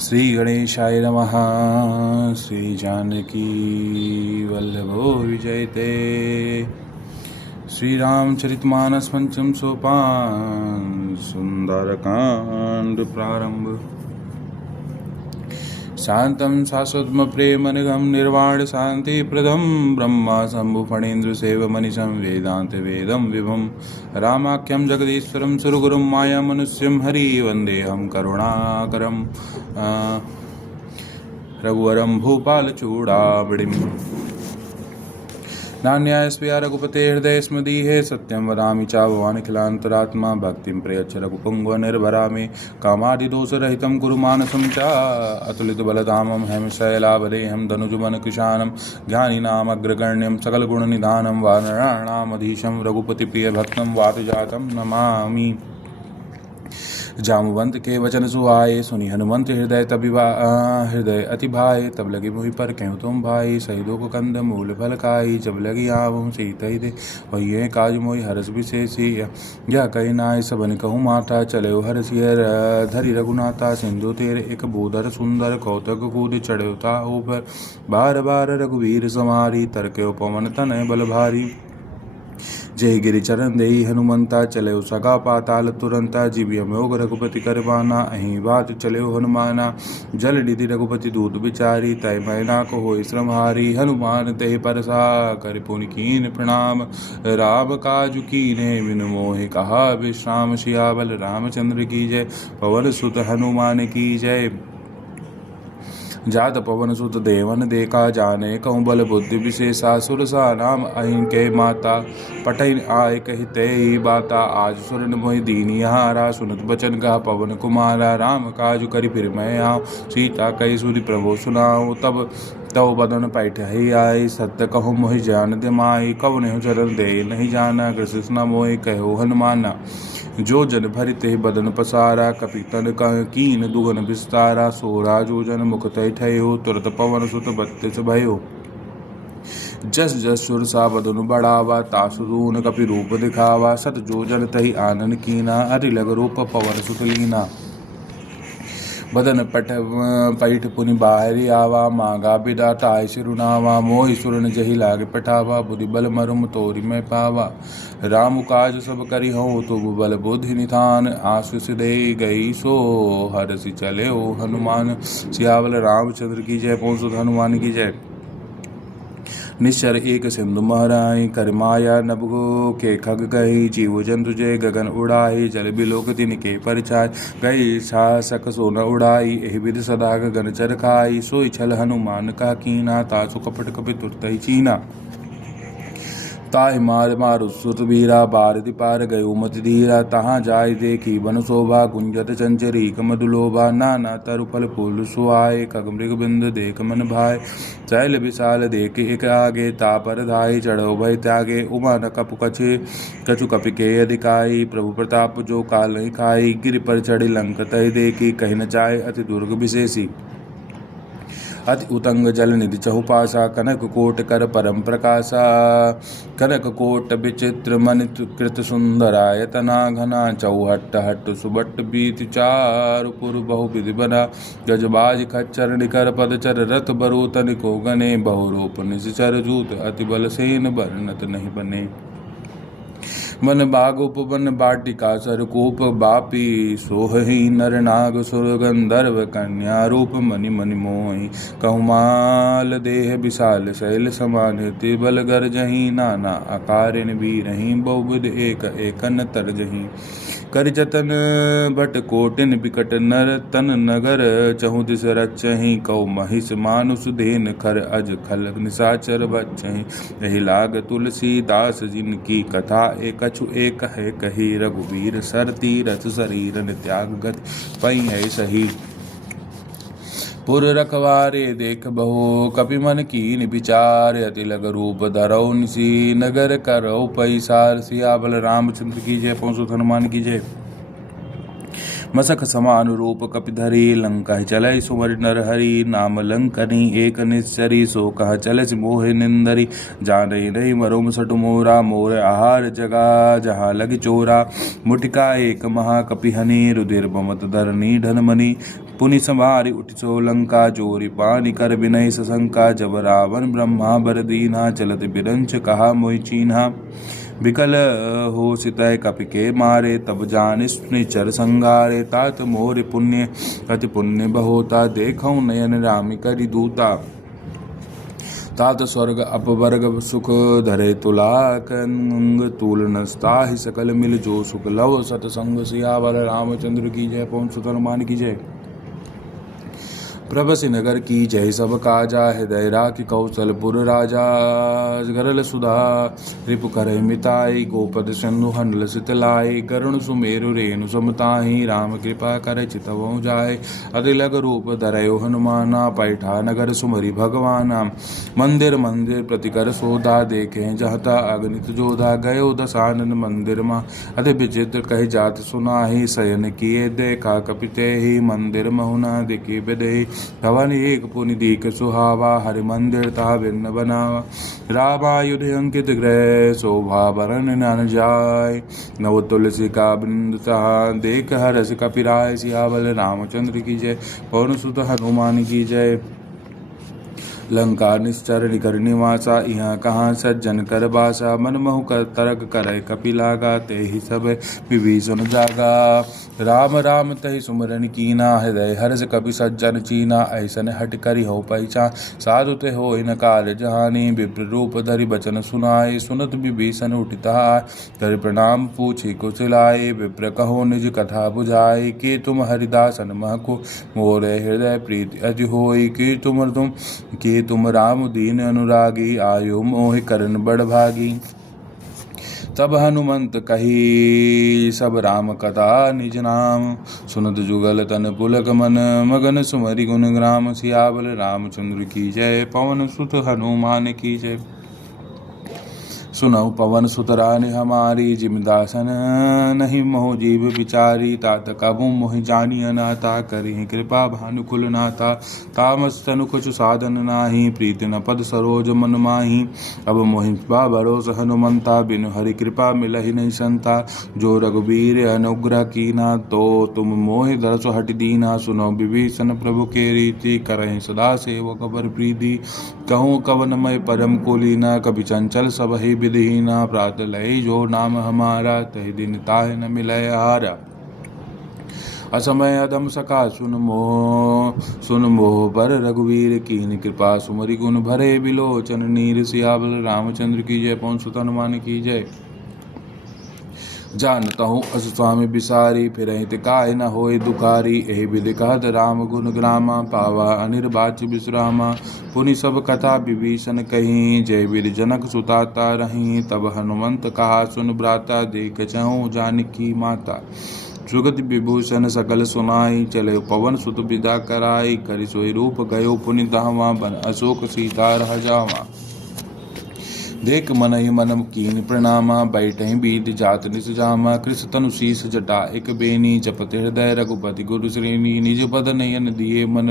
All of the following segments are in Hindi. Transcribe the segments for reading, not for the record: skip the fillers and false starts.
श्री गणेशाय नमः। श्री जानकी वल्लभो विजयते। श्री रामचरितमानस पंचम सोपान सुंदरकांड प्रारंभ। शांतं शाश्वतम प्रेम निगम निर्वाण शांति प्रदम ब्रह्मा शंभु फणीन्द्र सेव मनीषं वेदांत वेदम विभुम रामाख्यम जगदीश्वरम सुरगुरुम माया मनुष्यम हरि वंदेहम करुणाकरम रघुवरम भूपाल चूड़ाबड़िम नान्यायस्वया रघुपते हृदय स्मदीहे सत्यं वदामि च भवान् खिलान्तरात्मा भक्तिं प्रयच्छ रघुपुङ्गव निर्भरा मे कामादिदोषरहितं कुरु मानसं च अतुलितबलधामं हेमशैलाभदेहं धनुजुमनकृशानं ज्ञानिनामग्रगण्यं सकलगुणनिधानं वानराणामधीशं रघुपतिप्रियभक्तं वातजातं नमामि। जामवंत के वचन सुहाए सुनी हनुमंत हृदय हृदय अति भाई तब लगी मुहि पर क्यों तुम भाई शहीदों को कंद मूल फल खाई जब लगी आवहूँ सीत ही दे वही काज मोहि हरस विशेषी यह कही नाय सबन कहूँ माता चले हरसियर धरि रघुनाथा सिंधु तेरे एक बूधर सुंदर कौतक कूद चढ़ता ऊपर बार बार रघुवीर समारी तरके पवन तनय बल भारी जय गिरि चरण देहि हनुमंता चले सगा पाताल तुरंता जीविय मोग रघुपति करवाना अहि बात चले हनुमाना जल निधि रघुपति दूत बिचारी तय मैना को हो श्रमहारी हनुमान ते परसा कर पुनि कीन प्रणाम राम काजु कीने बिन मोहि कहा विश्राम सियावल रामचंद्र की जय पवन सुत हनुमान की जय। जात पवन सुत देवन देखा जाने कहूँ बल बुद्धि विशेषा सुरसा नाम अहिं के माता पटैन आय कही ते बाता आज सुरन मोहि दीनी हारा सुनत बचन कहा पवन कुमारा राम काजु करि फिर मैं आऊँ सीता कही सुनि प्रभु सुनाऊँ तब तव बदन पैठ ही आई सत्य कहूँ मोहि जान दे माई कवने चरण दे नहीं जाना कृष्ण मोहि कहो हनुमाना जो जन भरि ते बदन पसारा कपि तन कीन दुगन विस्तारा सोरा जो जन मुख तय ठयो तुरत पवन सुत बत्तिस भयो जस जस सुर सा बदन बढ़ावा तासुदून कपि रूप दिखावा सत जो जन तहि आनन कीना अरि लग रूप पवन सुत लीना बदन पैठ पुनि बाहरी आवा मांगा बिदा ताय सिरुनावा मोहि सुरन जही लागे पठावा बुद्धि बल मरुम तोरि में पावा राम काज सब करि हो तो बल बुद्धि निधान आशीष दे गई सो हरसि चले ओ हनुमान सियावल रामचंद्र की जय पवन सुत हनुमान की जय। निश्चर एक सिंधु महराई कर माया नभ के खग गई जीव जंतु जय गगन उड़ाई जल बिलोक तिनके परिचाय गई शासक सोन उड़ाई एहि विध सदा गगन चर खाई सोई छल हनुमान का कीना तासु कपट कपि तुरत ही चीना ताहि मार मारु सुत वीरा बारति पार गयो मति धीरा तहाँ जाय देखी बन शोभा गुंजत चंचरी मधुलोभा नाना तरु फल फूल सुहाए खग मृग बिंद देख मन भाई शैल विशाल देख एक आगे तापर धाई चढ़ो भय त्यागे उमा न कपु कछे कछु कपि के अधिकाई प्रभु प्रताप जो काल नहीं खाई गिरि पर चढ़ी लंक तय देखी कही न चाहे अति दुर्ग विशेषी अति उतंग जल निधि चहुपासा कनक कोट कर परम प्रकाशा कनक कोट विचित्र मनित कृत सुंदरायतना घना चौहट्ट हट्ट सुबट्ट बीत चारुपुर बहु विधि बना गजबाज खच्चर निकर पद चर रथ बरु तनिको गने बहुरूप निश्चर जूत अति बल सेन बरनत नहीं बने मन बाग उपवन बाटिका सरकूप बापी सोहि नर नाग सुर गंधर्व कन्या रूप मनि मनि मोहि कहमाल देह विशाल शैल समान तिबल गर जही नाना आकारिन भी रही बहुविध एक एकन तर जही कर जतन भट कोटिन बिकट नर तन नगर चहु दिस रचहि कौ महिष मानुष धेन खर अज खल निशाचर बचहि एहि लाग तुलसीदास जिनकी कथा एकछु एक है कही रघुवीर सर तीरथ शरीर त्याग गति पई है सही पुर रखवारे देख बहु कपि मन कीन विचार अति लग रूप धरौ निसी नगर करौ पैसार सियावल रामचंद्र की जय पवन सुत हनुमान की जय। मसक समान रूप कपिधरी लंका चलै सुमर नर हरि नाम लंकनी एक निश्चरी सो कह चलस मोह निंदरी जाने नहीं मरोम सटु मोरा मोर आहार जगा जहाँ लग चोरा मुटिका एक महाकपि हनि रुधिर बमत धरनी धनमणि पुनि समारि उठ सो लंका, चोरी पानी कर विनय सशंका। जब रावण ब्रह्मा बर दीना, चलत बिरंच कहा मोहि चीन्हा। विकल हो सितय कपि के मारे, तब जान निचर संगारे। तात मोर पुण्य अति पुण्य बहोता, देखऊँ नयन राम करि दूता। तात स्वर्ग अपवर्ग सुख, धरे तुलाकंग तूल नस्ताहि सकल मिल जो सुख। लव सतसंग सियावर रामचंद्र की जय। पवन सुत हनुमान की जय। प्रभसि नगर की जय। सब काजा हृदय राखि कौशलपुर राजा। गरल सुधा रिपु करहि मिताई, गोपद सिंधु हंडल सित लाई। करुण सुमेरु रेणु समताहि, राम कृपा करहि चितवहुँ जाय। अति लग रूप धरयो हनुमाना, पैठा नगर सुमरि भगवाना। मंदिर मंदिर प्रति कर सोधा, देखे जहता अगणित जोधा। गयो दसानन मंदिर मा, अति विचित्र कहि जात सुनाहि। शयन किए देखा कपि तेहि, मंदिर महुना देखि बिदेहि। भवन एक पुनि दीख सुहावा, हरि मंदिर ता भिन्न बनावा। रामायुध अंकित ग्रह, शोभा बरन न जाय। नव तुलसी का वृंद तहा, देख हरस कपिराय। सियावल रामचंद्र की जय। पवन सुत हनुमान की जय। लंका निश्चर निकर निवासा, यहाँ कहाँ सज्जन कर बासा। मन महु कर तरक करे कपि लागा, ते ही सब विभीषण जागा। राम राम तहि सुमरन कीना, हृदय हर्ष कपि सज्जन चीना। ऐसन हट करि हो पहचान, साधु ते होय न काल जहानी। विप्र रूप धरि बचन सुनाए, सुनत विभीषण उठिता आए। धरि प्रणाम पूछि कुशलाए, विप्र कहो निज कथा बुझाए। कि तुम हरिदासन महको, मोरे हृदय प्रीति अति होई। कि तुम राम दीन अनुरागी, आयु मोहि करन बड़ भागी। तब हनुमंत कही सब राम कथा निज नाम, सुनत जुगल तन पुलक मन। मगन सुमरि गुण ग्राम, सियावल रामचंद्र की जय। पवन सुत हनुमान की जय। सुनौ पवन सुत रानी हमारी, जिमदासन नहीं मोह जीव विचारी। तात कबू मोहि जानिय नाता, करिहि कृपा भानुकुल नाता। तामस तनु कछु साधन नाही, प्रीति न पद सरोज मन माही। अब मोहि बा भरोस हनुमंता, बिनु हरि कृपा मिलहि नहीं संता। जो रघुबीर अनुग्रह कीना, तो तुम मोहि दरस हट दीना। सुनो विभीषण प्रभु के रीति, करहि सदा सेवक बर प्रीति। कहूँ कवन मय परम कुलीना, कभी चंचल सब ही विधिहीना। प्रात लय जो नाम हमारा, तहि दिन ताहि न मिलय हारा। असमय अदम सका सुन मोह पर रघुवीर कीन। कृपा सुमरि गुण भरे बिलोचन नीर। सियावल रामचंद्र की जय। पवन सुत हनुमान की जय। जानता हूँ अस स्वामी बिसारी, फिरहित काहे न होय दुखारी। एहि विधि कहत राम गुण ग्रामा, पावा अनिर्वाच्य विश्रामा। पुनि सब कथा विभीषण कही, जय विधि जनक सुताता रही। तब हनुमंत कहा सुन भ्राता, देख चहु जानकी माता। सुगति विभूषण सकल सुनाई, चले पवन सुत विदा कराई। करि सोई रूप गयो पुनि धामा, बन अशोक सीता रह जावा। देख मन ही मन कीन प्रणामा, बैठहि बीत जात निस जामा। कृष तनु शीस जटा एक बेनी, जपत हृदय रघुपति गुरु श्रेणी। निज पद नयन दिए मन,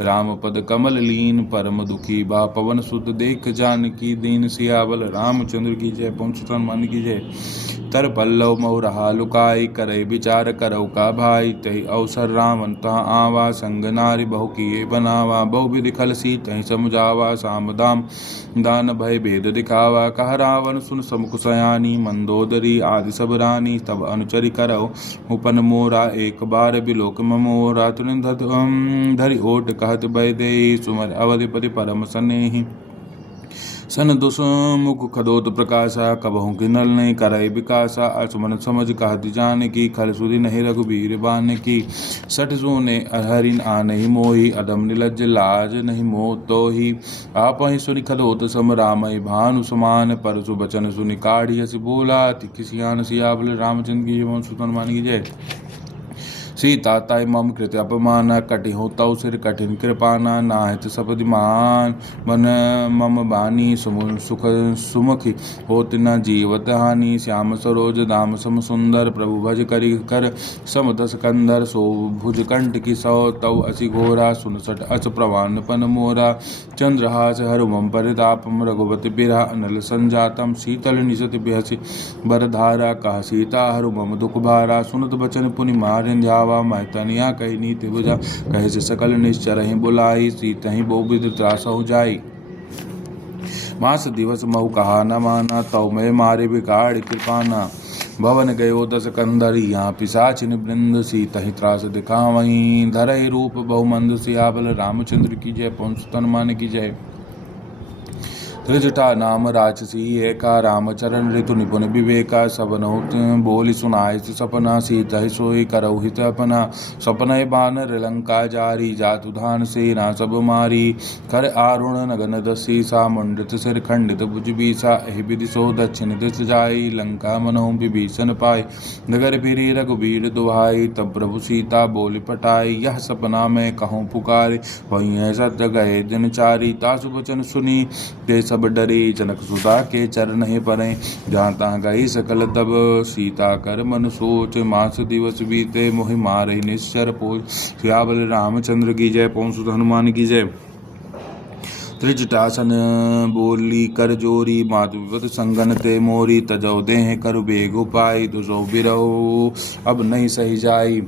राम पद कमल लीन। परम दुखी बा पवन सुत, देख जानकी दीन। सियावल रामचंद्र की जय। पवन सुत हनुमान की जय। तर पल्लव मऊ रहा लुकाई, करे विचार करौ का भाई। तहि अवसर रावण तहाँ आवा, संग नारी बहु किए बनावा। बहु विधि खल सी तहि समझावा, साम दाम दान भय भेद दिखावा। कह रावण सुन समुख सयानी, मंदोदरी आदि सब रानी। तब अनुचरि करौ उपन मोरा, एक बार बिलोक मोरा। तुरंत धरि ओट कहत भय देहि, सुमर अवधिपति परम स्नेहि। सन दुसमुख खदोत प्रकाशा, कबहु किन्नल नहीं करय विकासा। असमन समझ कहत जानकी, खल सुधि नहीं रघुबीर बानकी। सठ सूने हरि आनहि मोहि, अदम निलज्ज लाज नहीं मोह तोहि। आपहि सुनि खदोत सम रामहि भानु समान, परसु बचन सुनि काढ़ी हसि बोला। तिखिसियान। सियावल रामचंद्र की जय। सुत हनुमान की जय। सीता ताई मम कृत अपमाना, कटि हो तव सिर कठिन कृपाना। नाहित सपदि मान मन मम बानी, सुख सुमुखी होत न जीवत हानि। श्याम सरोज दाम सम सुंदर, प्रभु भज करि कर सम दस कंधर। सो भुज कंठ की सौ तव असि घोरा, सुन सठ अस प्रवान पन मोरा। चंद्रहास हरु मम परितापम, रघुपति बिरह अनल संजातम। शीतल निशत बिहसि बरधारा, कह सीता हरु मम दुख भारा। सुनत बचन पुनि मार जावा, जावा, महतनिया कही नीति बुझा, कहे से सकल निश्चर ही बुलाई, सीत ही बहुविध त्रास हो जाई। मास दिवस महु कहा न माना, तव में मारे बिगाड़ कृपाना, भवन गयो दस कंदरिया, पिशाचिन वृंद सीत ही त्रास दिखावहीं, धरहि रूप बहुमंद सियाबल रामचंद्र की जय, पवन सुत हनुमान की जय। त्रिजटा नाम राक्षसी एका, रामचरण ऋतु निपुण विवेका, सबनहुत बोली सुनाय सपना, सीत ही सोई करौ हित अपना, सपनय बानर लंका जारी, जातु धान सेना सब मारी, कर आरुण नगन दसी सा, मुंडित सिर खंडित भुज बीसा, एहि विधि सो दक्षिण दिश जाई, लंका मनहु विभीषण पाई, नगर फिरी रघुबीर दुहाई, तब प्रभु सीता बोली पटाई, यह सपना में कहूँ पुकारे, वही सत्य गए दिन चारी, तासु वचन सुनी ते सब डरे, जनक सुता के चरण ही परे, जहाँ तहाँ गई सकल तब सीता कर मन सोच, मास दिवस बीते मोहि मारे निश्चर पोच, सियाबल रामचंद्र की जय, पवन सुत हनुमान की जय। त्रिजटासन बोली कर जोरी, मातु विपद संगन ते मोरी, तजौ देह कर बेग उपाय, दुसौ बिरहो अब नहीं सही जाई,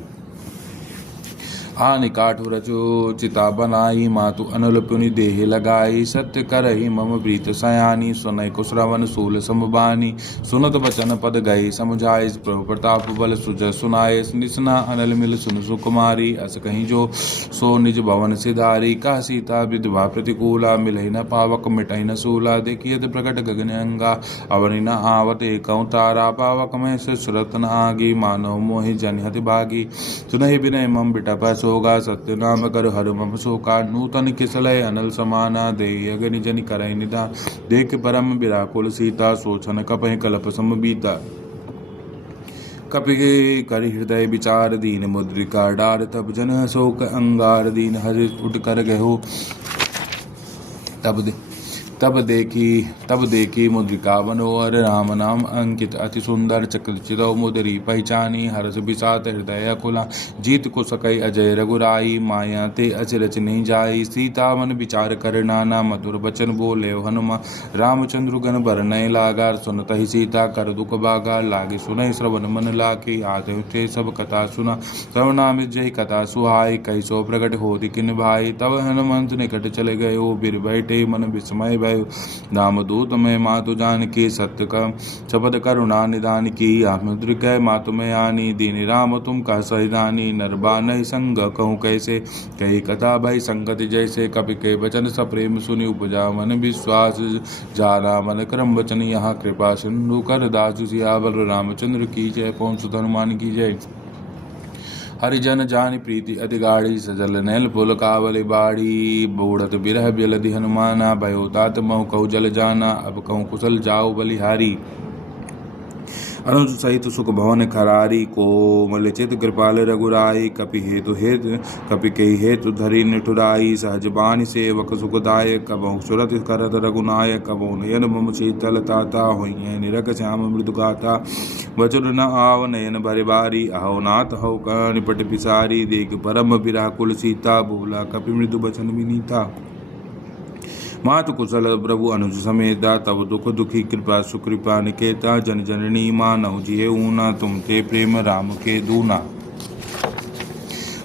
हानि काठु रचो चिता बनाई, मातु अनुल पुनि देह लगाई, सत्य करहि मम प्रीत सयानी, सुनय कुश्रवण सूल समबानी, सुनत बचन पद गए समझाए, प्रभु प्रताप बल सुज सुनाए, निसना अनल मिल सुन सुकुमारी, अस कहीं जो सो निज भवन सिधारी, कह सीता विधवा प्रतिकूला, मिलहि न पावक मिटहि न सूला, देखियत प्रकट गगन अंगा, अवनि न आवत एकौ तारा, पावक में से सुरत न आगी, मानव मोहि जनिहति भागी, सुनहि विनय मम बिटप सोगा, सत्य नाम कर हर मम शोका, नूतन किसलय अनल समाना, दे अगनि जनि करहि निदान, देख परम विराकुल सीता, सोचन कपहि कलप सम बीता, कपि कर हृदय विचार दीन, मुद्रिका डार तब जन शोक अंगार, दीन हरि उठ कर गहो तब देखी मुद्रिका मनोहर, राम नाम अंकित अति सुंदर, चक्रचित मुदरी पहचानी, हर्ष विषाद हृदय खुला, जीत को सकई अजय रघुराई, माया ते अचरच नहीं जाई, सीता मन विचार कर नाना, मधुर बचन बोले हनुमा, रामचंद्र गण बरनय लागा, सुनत ही सीता कर दुख भागा, लागे सुनहि श्रवण मन लाके, आते सब कथा सुना, श्रवणामृत जय कथा सुहाई, कई सो प्रकट होति किन भाई, तब हनुमंत निकट चले गयो, बिर बैठे मन विस्मय भय, रामदूत में मातु जान की, सत्य का शपथ करुणा निदान की, मुद्र कह मातु में आनी, दीन राम तुम कह सहिदानी, नरबा नहीं संग कहूँ कैसे, कही कथा भई संगति जैसे, कपि के वचन सप्रेम सुनि, उपजा मन विश्वास, जाना मन क्रम वचन, यहाँ कृपा सिंधु कर दासु, सियावर रामचंद्र की जय, पवन सुत हनुमान की जय। हरिजन जानि प्रीति अति गाढ़ी, सजल नैल पुल कावली बाड़ी, बूढ़त बिरह बिलधि हनुमाना, भयो तात महु कहु जल जाना, अब कहूँ कुशल जाओ बलिहारी, अनुज सहित सुख भवन खरारी, कोमल चित कृपाल रघुराई, कपि कही हेतु धरि निठुराई, सहज बानी सेवक सुखदायक, कबहु सुरत करत रघुनायक, कबहु नयन मम शीतल ताता, होइए निरख श्याम मृदु गाता, वचन न आव नयन भरि बारी, अहो नाथ हौ निपट पिसारी, देख परम विराकुल सीता, बोला कपि मृदु बचन विनीता, मातु कुशल प्रभु अनुज समेता, तब दुख दुखी कृपा सुकृपा निकेता, जन जननी मानव जिये ऊना, तुम ते प्रेम राम के दूना,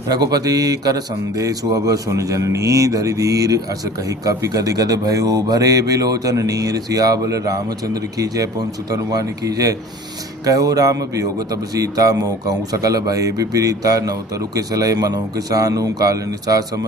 रघुपति कर संदेश अब सुन जननी, धरि धीर अस कही कपि गद गद भयो, भरे बिलोचन नीर, सियाबल रामचंद्र की जय, पवन सुत हनुमान की जय। कहो राम वियोग तब सीता, मोह कहूँ सकल भय विपरीता, नव तरु किसलय मनो किसानु, काल निशा सम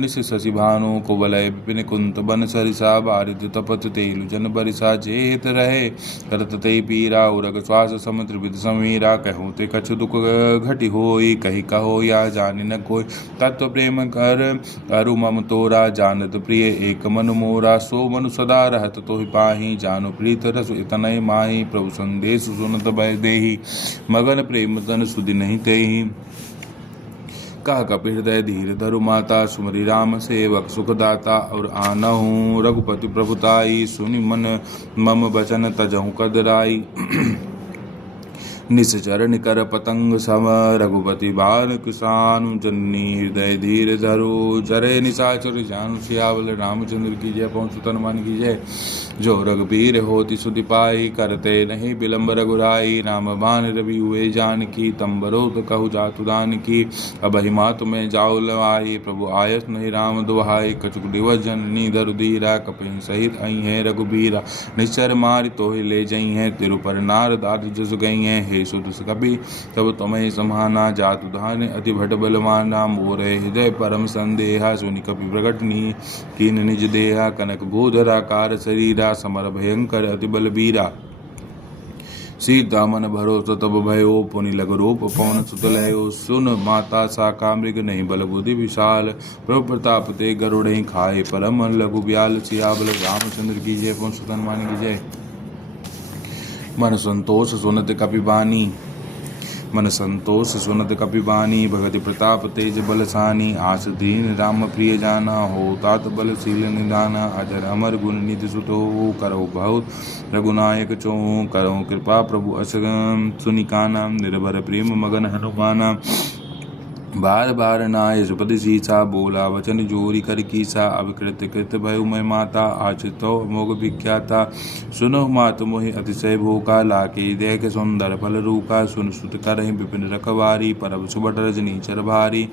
निश शशि भानु, कुबलय विपिन कुंत बन सरिसा, बारिद तपत तेलु जन बरिसा, जेत रहे करत ते पीरा, उरग श्वास सम त्रिविध समीरा, कहूँ ते कछु दुख घटि होई, कही कहो या जानि न कोई, तत्व प्रेम कर अरु मम तोरा, जानत प्रिय एक मन मोरा, सो मनु सदा रहत तोहि पाही, जानु प्रीत रस इतनय माही, प्रभु संदेश सुनत भय देहि, मगन प्रेम तन सुधि नहीं तेहि, कह कपि हृदय धीर धरु माता, सुमरि राम सेवक सुखदाता, और आनहु रघुपति प्रभुताई, सुनि मन मम बचन तजहु कदराई, निश्चर निकर पतंग सम रघुपति बाल किसान जननी हृदय धीर धरो जरे निशाचर जानु सियावल रामचंद्र की जय। पवन सुत हनुमान की जय। जो रघुबीर होति सुधि पाई करते नहीं विलंब रघुराई। राम बाण रवि हुए जानकी तंबरोत कहु जातु दान की। अब हिमा तुम्हें जाओ लवाई प्रभु आयस नहीं राम दुहाई। कछुक दिवस जननी धरु धीरा कपिन सहित आई है रघुबीरा। निश्चर मारि तोहि ले जई है तिरुपर नारद आदि जसु गई है। हे सुदस कपि तब तुम्हें समाना जातु धान अति भट बलवाना। मोरे हृदय परम संदेहा सुनि कपि प्रकटनी कीन निज देहा। कनक भूधरा कार शरीरा समर भयंकर अति बलबीरा। सीता मन भरोसा तब भयो पुनि लघु रूप पवन सुत लयो। सुन माता साका मृग नहीं बल बुद्धि विशाल। प्रभु प्रताप ते गरुड़ खाए परम लघु ब्याल। सियाबल रामचंद्र की जय। पवन सुत हनुमान की जय। मन संतोष सुनत कपिबानी मन संतोष सुनत कपिबानी। भगति प्रताप तेज बलसानी। आस दीन राम प्रिय जाना हो तात बलशील निदाना। अजर अमर गुण निधि सुत हो करो बहुत रघुनायक चो। करो कृपा प्रभु अस सुनिकाना। निर्भर प्रेम मगन हनुमाना। बार बार नाय सुपति सीसा बोला वचन जोरी कर कीसा। अब कृत कृत भयो मैं माता आचितो मोग विख्याता। सुनो मात मोहि अतिशय भूखा लाके देख सुंदर फल रूखा। सुन सुत करहि विपिन रखवारी परब सुबट रजनी चर भारी।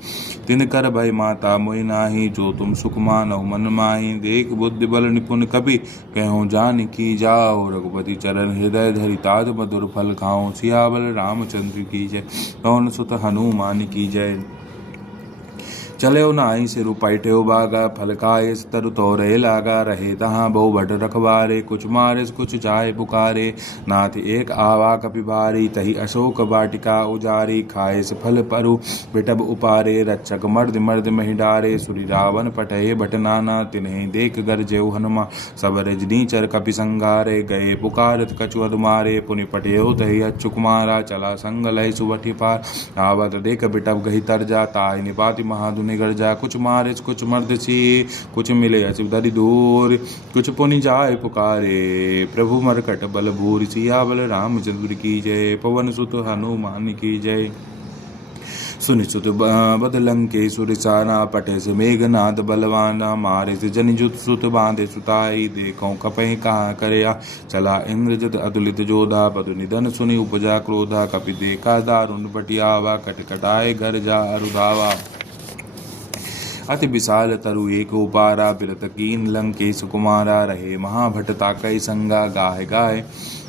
तिन कर भय माता मोहि नाही जो तुम सुख मानव मन माही। देख बुद्धि बल निपुण कपि कहूँ जान की जाओ। रघुपति चरण हृदय धरि ताज मधुर फल खाओ। सियावल रामचंद्र की जय। पवन सुत हनुमान की जय। चले नाई सिर पैठे बागा फल खाए तरु तोरे लागा। रहे तहाँ बहु भट रखवारे कुछ मारे कुछ जाए पुकारे। नाथ एक आवा कपि भारी तही अशोक वाटिका उजारी। खाए से फल परु बिटब उपारे रक्षक मर्द मर्द मही डारे। सुरी रावण पटहे भट नाना तिन्हें देख गरजेउ हनुमा। सब रजनीचर कपि संगारे गए पुकारत कछु अधमारे। पुनि पटेहो तही अच्युक मारा चला संग लय सुबठी पार। आवत देख बिटब गही तरजा ताहि निपाति महादुनि गर्जा। कुछ मारे कुछ मर्द सी कुछ मिले असिव धरि दूर। कुछ पुनि जाय पुकारे प्रभु मरकट बल भूरि। सियावल रामचंद्र की जय। पवन सुत हनुमान की जय। सुनि सुत बदलंके सुरिसाना पटे से मेघनाद बलवाना। मारे से जनिजुत सुत बांधे सुताई देखो कपहि कहाँ करया। चला इंद्रजत अतुलित जोधा पदु निधन सुनि उपजा क्रोधा। कपि देखा दारुण पटियावा कटकटाए घर जा अरुधावा। अति विशाल तरु एक उपारा बिरत कीन लंकेश कुमारा। रहे महाभटता कई संगा गाहे गाहे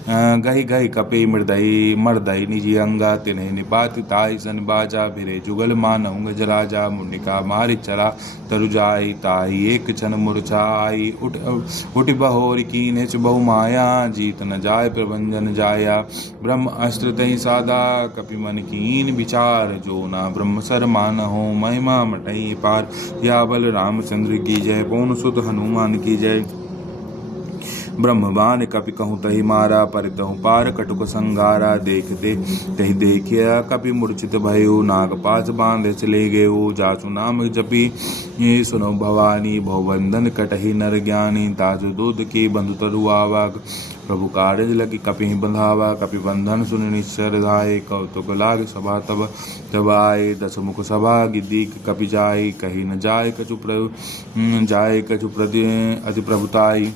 गही गही कपि मृदयी मर्दयी निजी अंगा। तिन्हें निपाति ताई सन बाजा भिरे जुगल मानऊंग जराजा। मुनिका मारि चला तरु जाई ताई एक क्षण मूर्छा आई। उठ बहोरी कीने बहु माया जीत न जाय प्रभंजन जाया। ब्रह्म अस्त्र तही सादा कपि मन कीन विचार। जो ना ब्रह्म सर मान हो महिमा मटई पार। यावल रामचंद्र की जय। पवन सुत हनुमान की जय। ब्रह्मवान कपि कहूँ तही मारा परितहु पार कटुक संगारा। देख दे तही देखिया कपि मूर्छित भयो। नागपाश बांधे चले गयो जासु नाम जपी। ये सुनो भवानी भवबंधन कटहि नर ज्ञानी। ताजु दूध की बंधु तरुआवा प्रभु कारज लगी कपि बंधावा। कपि बंधन सुनि निश्चर धाये कौतुक लाग सभा तब तब आए। दस मुख सभा गिद्दी कपि जाय कही न जाय कछु अति प्रभुताई।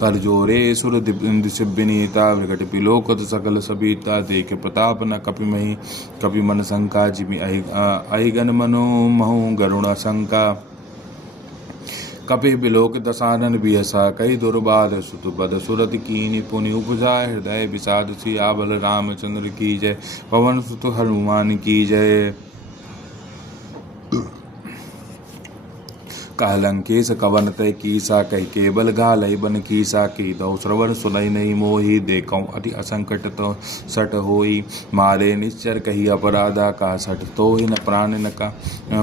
कर जोरे सुर दिव्यनीता विकट पिलोकत सकल सबीता। देख प्रताप न कपि मही कपि मन शंका। जिमि अहिगन मनो महु गरुण शंका। कपि बिलोक दसानन बिहसा कई दुर्बाध। सुत पद सुरत कीनि पुनि उपजाय हृदय विषाद। सियावल रामचंद्र की जय। पवन सुत हनुमान की जय। कहलंकेश कवन तय कीसा कह केबल घालय बन कीसा। की दौ श्रवण सुनई नहीं मोही देखौ अति असंकट तो सट होई। मारे निश्चर कही अपराधा का सट तो ही न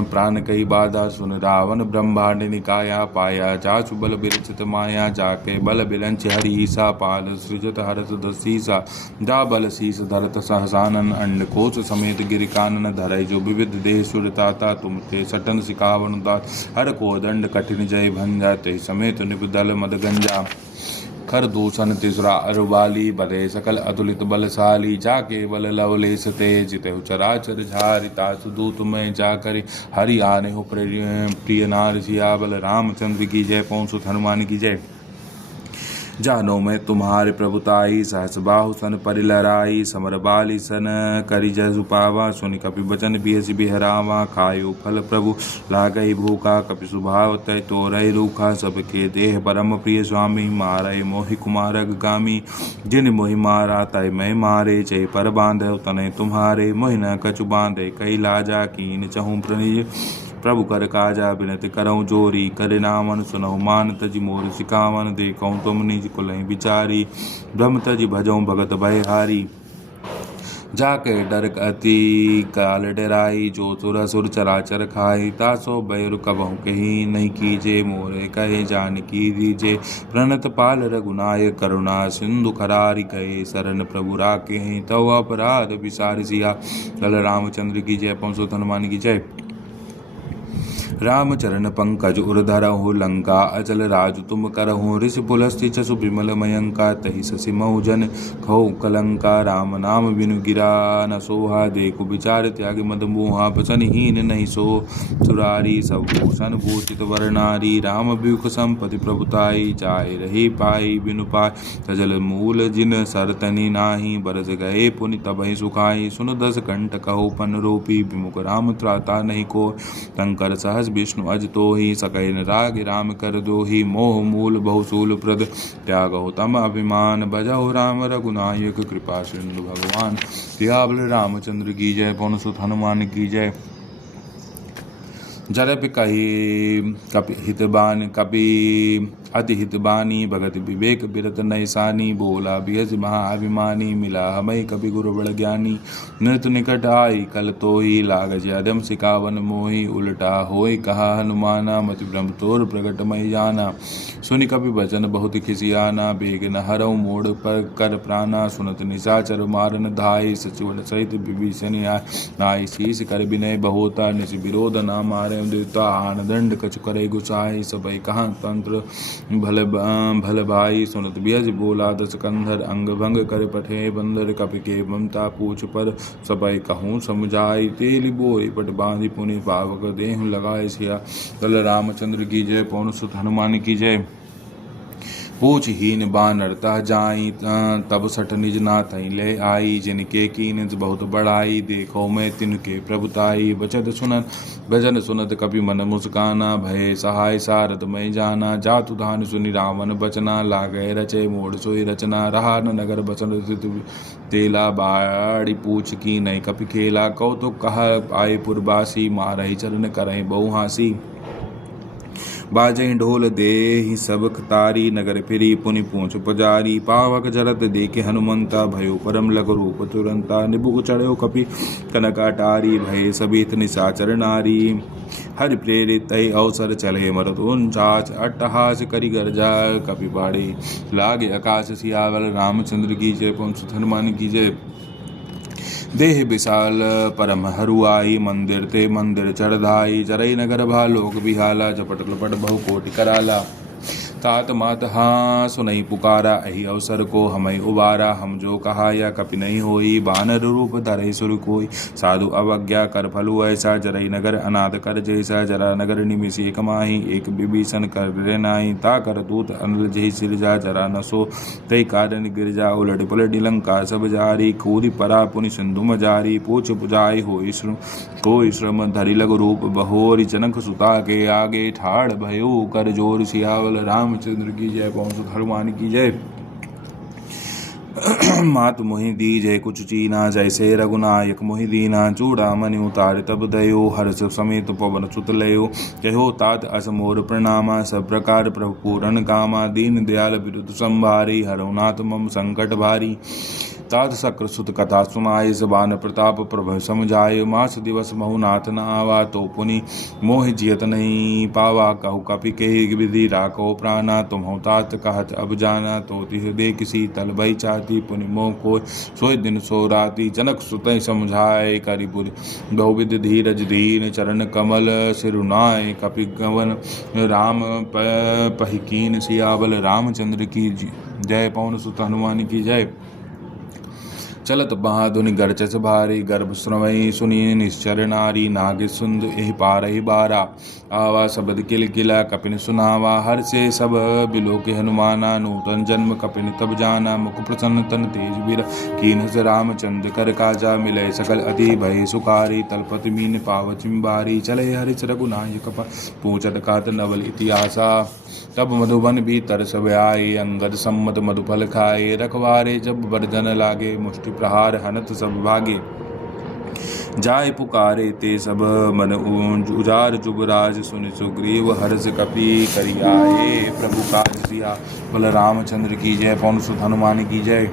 प्राण कही बाधा। सुन रावण ब्रह्मांड निकाया पाया जाचु बल बिरचित माया। जाके बल बिलंच हरीसा पाल सृजत हरस दसीसा। जा बल शीस धरत सहसानन अंड कोच समेत गिर कानन धरय। जो विविध देह सुरताता तुम ते सटन सिकावन दात। हर को दंड कठिन जय भंजा ते समेत निपदल मद गंजा। खर दूषण तिसरा अरुबाली बधे सकल अतुलित बलशाली जा केवल लवलेश ते जिते चराचर झारि तासु दूत में जाकर हरि आने हो प्रिय नार सियावल रामचंद्र की जय। पवन सुत हनुमान की जय। जानो मैं तुम्हारे प्रभुताई सहस बाहु सन परिलराई समर बाली सन करि जसु पावा सुनि कपि बचन बियसि बिहरावा खायो फल प्रभु लागई भूखा कपि स्वभाव तय तोरई रूखा सबके देह परम प्रिय स्वामी मारय मोहि कुमार गामी जिन मोहि मारा तय मैं मारे जय पर बांधे तने तुम्हारे मोहि न कछु बांधे कई लाजा कीन चहु प्रणिज प्रभु कर काजा बिनति करऊँ जोरी करे नामन सुनहु मान तजि मोर सिकावन देखऊँ तुम निज कुलहि बिचारी ब्रह्म तजि भजऊँ भगत भयहारी जाके डर अति काल डराई जो तुर असुर चराचर खाई तासो बैर कबहु कही नहीं कीजे मोरे कहे जान की दीजे प्रणत पाल रघुनाय करुणा सिंधु खरारी कहे शरण प्रभु राके तव अपराध विसार सिया कल रामचंद्र की जय। पवन सुत हनुमान की जय। रामचरण पंकज उर्धरहु लंका अचल राजु तुम करहु ऋषि पुलस्ति चसु विमल मयंका तहि शशि मऊजन खौ कलंका राम नाम बिनु गिरा न सोहा देखु विचार त्याग मद मोहा बचन हीन नहीं सो सुरारी सब भूषण भूषित वरनारी राम व्यूख संपति प्रभुताई चाहे रही पाई बिनु पाय सजल मूल जिन सरतनि नाही बरस गए पुनि तबहि सुखाई सुन दस कंठ कहो पन रूपी विमुख राम त्राता नहीं को शंकर सहस विष्णु अज तो ही सकैन राग राम कर दो ही मोह मूल बहुसूल प्रद त्यागो तम अभिमान बजाओ राम रघुनायक कृपा सिंधु भगवान सियावल रामचंद्र की जय। पवन सुत हनुमान की जय। जरप कही कपि हितबान कपि अति हितबानी भगत विवेक बिरत नैसानी बोला बियज महाअभिमानी मिला हमय कपि गुरु बड़ ज्ञानी नृत निकट आई कल तो ही लागज अदम सिकावन मोही उल्टा होय कहा हनुमाना मति ब्रह्म तोर प्रगट मई जाना सुनि कपि वचन बहुत खिसियाना बेग न हरऊ मोड़ पर कर प्राणा सुनत निशाचर मारन धाय सचिवन सहित विभीषण नाय शीस कर विनय बहुता निस विरोध न मारे देवता आन दंड कछु करे गुसाई सबई कहा तंत्र भल भाई सुनत बियज बोला दस कंधर अंग भंग कर पठे बंदर कपि के ममता पूछ पर सबई कहूँ समझाई तेली बोई पट बांधी पुनि पावक देहु लगाए सिया कल रामचंद्र की जय। पवन सुत हनुमान की जय। पूछ हीन बानरता जाई तब सठ निज नाथ ले आई जिनके कीन बहुत बड़ाई देखो मैं तिनके प्रभुताई बचत सुनत भजन सुनत कपि मन मुस्काना भय सहाय सारद मैं जाना जातु धान सुनि रावण बचना लागे रचे मोड़ सोई रचना रहा न नगर बचन तेला बाड़ी पूछ की नई कपि खेला कौतुक कहा आए पुरबासी मारहि चरण करहि बहु हासी बाजहि ढोल दे ही सब तारी नगर फिरी पुनि पूछ पुजारी पावक जरत देखे हनुमंता भयो परम लघु रूप तुरंता निबुक चढ़ो कपि कनकाटारी भय सबित निशाचर नारी हरि प्रेरित तय अवसर चले मरत उनचाच अट्टहास करि गर्जा कपि बाड़े लागे आकाश सियावल रामचंद्र की जय। पवन सुत हनुमान की जय। देह विशाल परम हरुआई मंदिर ते मंदिर चढ़धाई जरई नगर भालोक बिहाला झपट लपट बहु कोटि कराला तात मात हाँ सुनई पुकारा अहि अवसर को हमें उबारा हम जो कहा या कपि नहीं होई बानर रूप धरे सुर कोई साधु अवज्ञा कर फलु ऐसा जरई नगर अनाथ कर जैसा जरा नगर निमिष एक माही एक विभीषण कर रे नाई ता कर दूत अनल जही सिरजा जरा नसो तई कारण गिरजा उलट पलट लंका सब जारी कूदी परा पुनि सिंधु मजारी पूछ पुजाई हो श्रम धरि लघु रूप बहोरी जनक सुता के आगे ठाड़ भयो कर जोर सियावल रामचंद्र की जय। पवन सुत हनुमान की जय। मात मोहि दी जय कुछ चीना जैसे रघुनायक मोहि दीना चूड़ामणि उतार तब दयो हर्ष समेत पवन सुत लयो कहो तात अस मोर प्रणामा सब प्रकार प्रभु पूरन कामा दीन दयाल विरुद्ध संभारी हरनाथ मम संकट भारी तात शक्र सुत कथा सुनाए जबान प्रताप प्रभु समझाए मास दिवस बहुनाथ न आवा तो पुनि मोह जियत नहीं पावा कहु कपि के विधि राखो प्राणा तुम हो तात कहत अब जाना तो हृदय किसी तल भई चाहती पुनि मोह को सोई दिन सो राती जनक सुत समझाए करिपुर बहुविध धीरज दीन चरण कमल सिरुनाय कपि गवन राम पहिकीन सियावल रामचंद्र की जय पवन सुत हनुमान की जय। चलत बहादुनि गरचस भारी गर्भ श्रवई सुनी निश्चर नारी नाग सुंद एहि पारहि बारा आवा शब्द किल किला कपिन सुनावा हर से सब बिलो के हनुमाना नूतन जन्म कपिन तब जाना मुख प्रसन्न तन तेज वीर कीन रामचंद्र कर काजा मिले सकल अति भय सुकारी तलपति मीन पावच बारी चले हरिच रघुनायक पूछत कात नवल इतिहासा तब मधुबन भी तरस आए अंगद सम्मत मधुफल खाए रखवारे जब बरजन लागे मुष्टि प्रहार हनत सब भागे जाय पुकारे ते सब मन उजार जुबराज सुन सुग्रीव हर्ष कपि करियाए प्रभु काज सिया बल रामचंद्र की जय पवन सुत हनुमान की जय।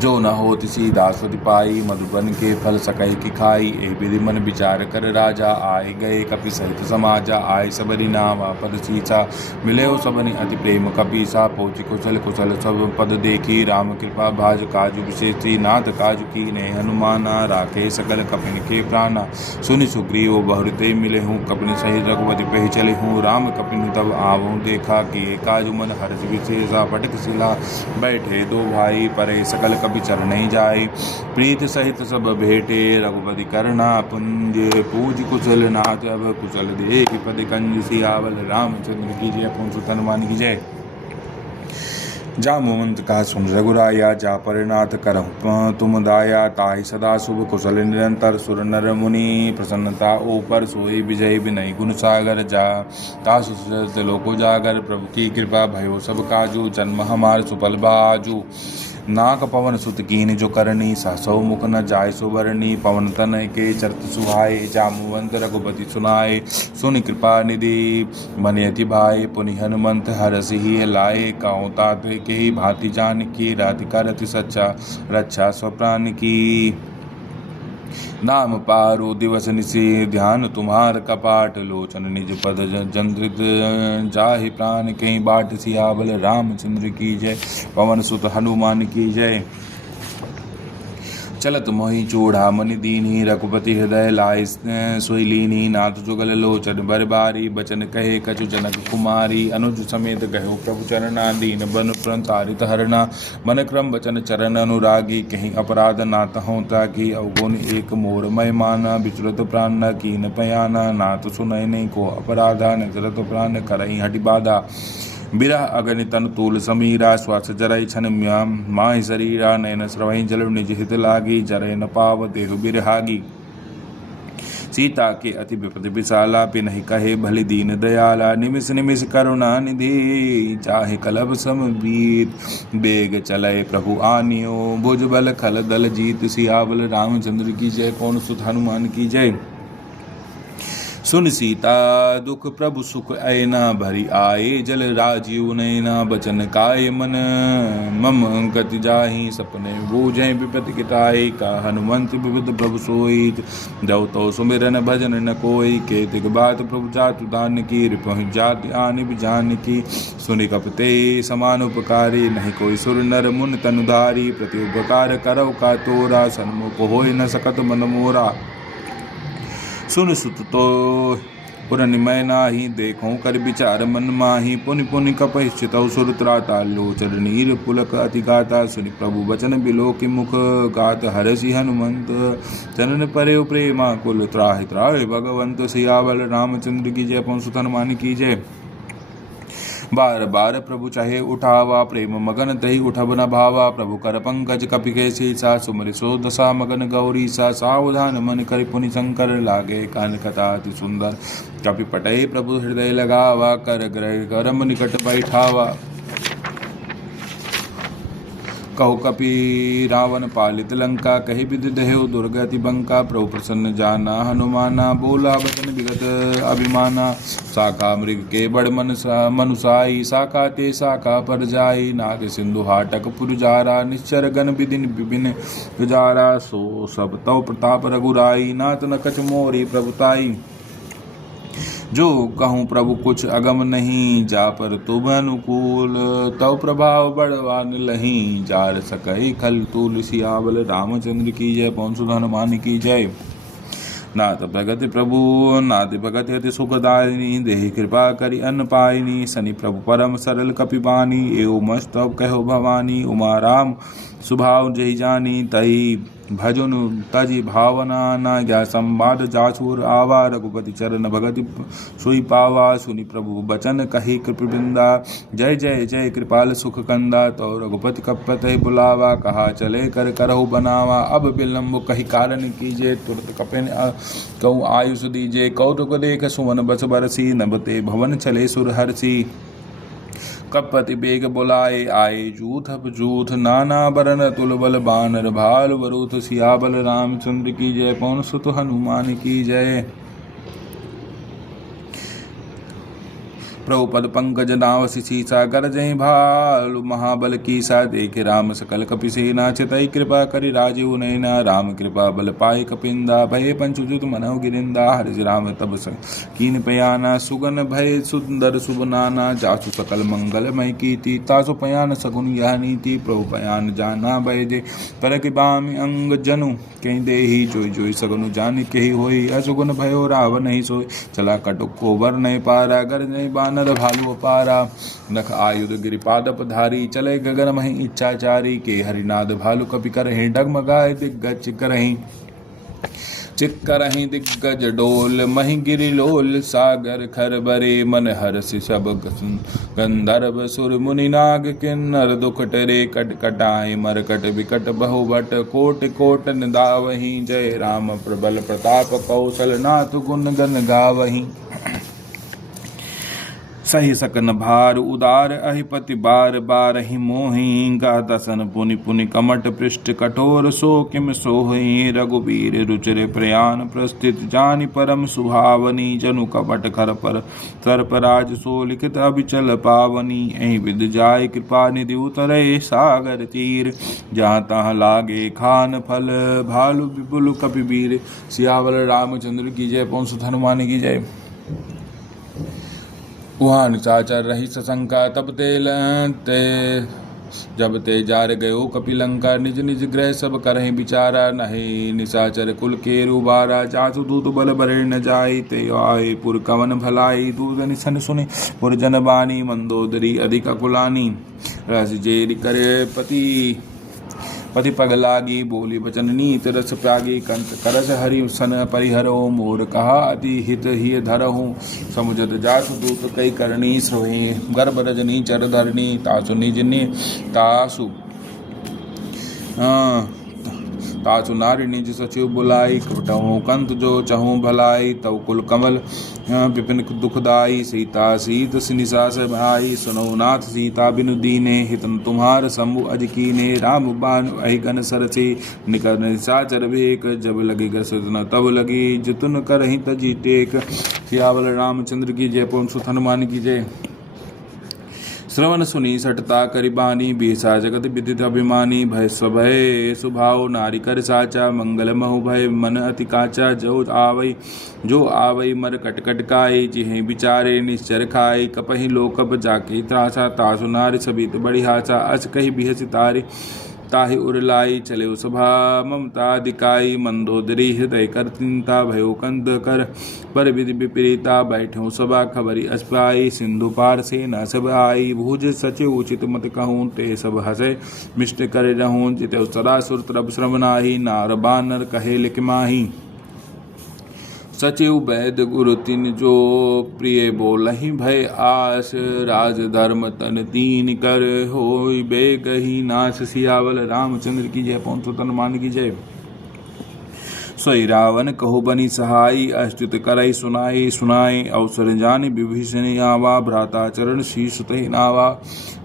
जो न हो तिसी दासवति पाई मधुबन के फल सकई की खाई ए विधि मन विचार कर राजा आए गए कपि सहित समाजा आए सबरी नाम पद सीसा मिले हो सबनि अति प्रेम कपीसा पहुँची कुशल कुशल सब पद देखी राम कृपा भाज काजु विशेषी नाथ काजु की ने हनुमाना राखे सकल कपिन के प्राणा सुनि सुग्रीव बहुते मिले हूँ कपिन सही रघुपति पह चले हूँ राम कपिन तब आवूँ देखा कि काजु मन हर्ष विशेषा पटक शिला बैठे दो भाई परे सकल कपि चरण नहीं जाए प्रीत सहित सब भेटे रघुपति करना पुंज पूज कुशल नाथ अब कुशल देख पद कंज सियावल रामचंद्र की जय पवन सुत हनुमान की जय। जामवंत कहा सुन रघुराया जा परनाथ करहु तुम दाया ताहि सदा शुभ कुशल निरंतर सुर नर मुनि प्रसन्नता ऊपर सोई विजय विनय गुण सागर जा तासु लोको जागर प्रभु की कृपा भयो सब काजू जन्म हमार सुफल बाजू नाक पवन सुत कीन जो करनी सहसौ मुख न जाय सुवर्णी पवन तन के चरत सुहाय जामवंत रघुपति सुनाए सुन कृपा निधि मन अति भाई पुनि हनुमंत हरसि लाए काऊ तात के भांति जान की राधिका रति सच्चा रक्षा स्वप्राण की नाम पारो दिवस निशि ध्यान तुम्हार कपाट लोचन निज पद जंत्रित जाहि प्राण कहीं बाट सियावल रामचंद्र की जय पवन सुत हनुमान की जय। चलत मोहि चूढ़ा मनि दीनी रघुपति हृदय लाय सोई लीनी नाथ जुगल लोचन बरबारी बचन कहे कछु जनक कुमारी अनुज समेत गयो प्रभु चरणा दीन बन प्रतारित हरना मन क्रम बचन चरण अनुरागी कहीं अपराध नाथ हों ताकि अवगुण एक मोर महिमाना विचरत प्राण न कीन पयाना नाथ सुनय नहीं को अपराधा नजरत प्राण करई हटि बाधा बिरह अगनि तन तूल समीरा श्वास जरई छन माहि शरीरा नयन स्रवहि जल निज हित लागी जरय न पाव देह बिरहागी सीता के अति विपद विशाला पिनहि कहे भली दीन दयाला निमिष निमिष करुणा निधि चाहे कलब समबीत बेग चलय प्रभु आनियो भुज बल खल दल जीत सियावल रामचंद्र की जय पवन सुत हनुमान की जय। सुन सीता दुख प्रभु सुख ऐना भरी आए जल राजीव नैना बचन काय मन मम गति जाहि सपने बूझे विपत किताई का हनुमंत विविध प्रभु सोई जव तो सुमिरन भजन न कोई केतिक बात प्रभु जातु दान की रिपहि जाति आनि जान की सुनि कपते समान उपकारी नहीं कोई सुर नर मुन तनुधारी प्रति उपकार करव का तोरा सन्मुख होय न सकत मन मोरा सुन सुत तो पुरनि मैं नाही देखो कर विचार मन माही पुनि पुनि कपहिश्चितौ सुर त्राता लोचन नीर पुलक अति गाता सुनि प्रभु वचन बिलो के मुख गात हरसि हनुमंत चरण परे प्रेमा कुल त्राहि त्राहि भगवंत सियावल रामचंद्र की जय पवन सुत हनुमान की जय। बार बार प्रभु चाहे उठावा प्रेम मगन तही उठब न भावा प्रभु कर पंकज कपि के शीसा सुमरि सो दशा मगन गौरी सा सावधान मन कर पुनि शंकर लागे कान कथा अति सुंदर कपि पटय प्रभु हृदय लगावा कर ग्रह करम निकट बैठावा कहो कपि रावण पालित लंका, कही विधि दहेव दुर्गति बंका। प्रभु प्रसन्न जाना हनुमाना, बोला बचन विगत अभिमाना। साका मृग के बड़ मनुसाई, साका ते साका पर जाई। नाग सिंधु हाटक पुरजारा, निश्चर गण विदिन विपिन गुजारा। सो सब तव प्रताप रघुराई, नाथ न कछ मोरी प्रभुताई। जो कहूँ प्रभु कुछ अगम नहीं, जा पर तुम अनुकूल। तव प्रभाव बड़वान लहीं, जार सकई खल तूल। सियावल रामचंद्र की जय, पवन सुत हनुमान की जय। नाथ भगत प्रभु नाथ भगत अति सुखदायिनी, देहि कृपा करि अन्न पायिनी। शनि प्रभु परम सरल कपिबानी, एवं मस्तव कहो भवानी। उमा राम सुभाव जहि जानी, तही भजन तजि भावना। न ज्ञा संवाद जासुर आवा, रघुपति चरण भगति सोई पावा। सुनि प्रभु बचन कही कृपबिंदा, जय जय जय कृपाल सुख कंदा। तो रघुपति कपते बुलावा, कहा चले कर करहु बनावा। अब विलम्ब कही कारण कीजे, तुरत कपिन कहूँ आयुष दीजे। कौतुक देख सुमन बस बरसी, नभते भवन चले सुर हर्षि। कपति बेग बुलाए, आए जूथ अब जूथ। नाना बरन तुल बल बानर भाल, वरुथ। सियाबल रामचंद्र की जय, पवन सुत हनुमान की जय। प्रभु पद पंकज नावसी सीसा, गरजहि भालु महाबल कीसा। देखे राम सकल कपिसेना, चितई कृपा करि राजीव नैना। राम कृपा बल पाई कपिंदा, भये पंचुजुत मनहु गिरिंदा। हरिश राम तब कीन पयाना, सुगन भय सुंदर शुभ नाना। जासु सकल मंगल मय कीर्ति, तासु पयान सगुन यह नीति। प्रभु पयान जाना भय दे, पर बामी अंग जनु कहीं देही। जोई जोई सगुन जान कही होई, असुगुन भयो रावण नहीं सोई। चला कटुक को बर नहीं पारा, गर नहीं बानर भालु पारा। नख आयुध गिरिपाद पधारी, चले गगन मही इच्छाचारी। के हरिनाद भालु कपि करहि, डगमगाए दिग्गज चिकरहि। चिक्करहि दिग्गज डोल, मही गिरिलोल। सागर खर बरे, मन हर्ष सब गंधर्व सुर मुनि नाग। किन्नर दुख टरे, कट कटाए मरकट विकट बहुभट। कोट कोट निदावहि, जय राम प्रबल प्रताप। कौशल नाथ गुण गण गावहि। सही सकन भार उदार, अहिपति बार बार ही मोहि। गा दसन पुनि पुनि कमट पृष्ठ कठोर। सो किम सोहि, रघुवीर रुचिर प्रयाण प्रस्थित। जानि परम सुभावनी, जनु कपट खर पर सर्पराज। सो लिखित अभिचल पावनी, एहि विद जाय कृपा निधि। उतरे सागर तीर, जहाँ तहाँ लागे खान फल। भालु विपुल कपिवीर, सियावल रामचंद्र की जय, पवन सुत हनुमान की जय। वहाँ निशाचर रही सशंका, तब ते जब ते जार गयो कपिलंका। निज निज ग्रह सब करहि विचारा, नहीं निशाचर कुल के रुबारा। जासु दूत बल बरे न जाई, ते आए पुर कवन भलाई। दूत निशन सुनि पुर जन बानी, मंदोदरी अधिक अकुलानी। रस जेरि करे पति पग लागी, बोली बचन नीत रस प्रागी। कंत करस हरि सन परिहरो, मोर कहा अति हित ही धरहु। समुझत जासु दूत कई करनी, श्रवहि गर्भ रजनी चर धरनी। तासु निज ने तासु नारी निज सचिव बुलाई। कपटहु कंत जो चहु भलाई, तव कुल कमल विपिन दुखदाई। सीता सीत निशा से भाई, सुनो नाथ सीता बिनु दीने। हितन तुम्हार शंभु अज कीने, राम बान अहिगन सरसे। निकर निशाचर भेक, जब लगी गसन तब लगी। जतुन करहि तजी टेक, सियावल रामचंद्र की जय, पवन सुत हनुमान की जय। श्रवण सुनी सटता करिबानी, बीसा जगत विदित अभिमानी। भय स्वभय सुभाव, नारी कर साचा। मंगल महु भय, मन अति काचा। जो आवई मर कट कटकाई, जिहे बिचारे निश्चर खाई। कपहि लोकप जाके त्रासा, तासु नारी सबित बड़ी हासा। अस कही बिहस तारे, ताहि उरलाई। चले सभा ममता दिकाई, मंदोदरी हृदय कर चिंता। भयो कंद कर पर विधि विपरीता, बैठो सभा खबरी अस्पाई। सिंधु पार से न सब आई, भुज सचिव उचित मत कहूँ। ते सब हसे मिष्ट कर रहूँ, जिते सदा सुर तरब श्रम नाही। नार बानर कहे लिख माही, सचिव वैद गुरु तिन जो। प्रिय बोलहि भय आस, राज धर्म तन तीन कर। होय बेगहि नाश, सियावल रामचंद्र की जय, पवन सुत हनुमान की जय। सोई रावण कहो बनी सहाई, अस्तुत करई सुनाई सुनाई, अवसर जानी विभीषण आवा, भ्राता चरण शीश तहि नावा।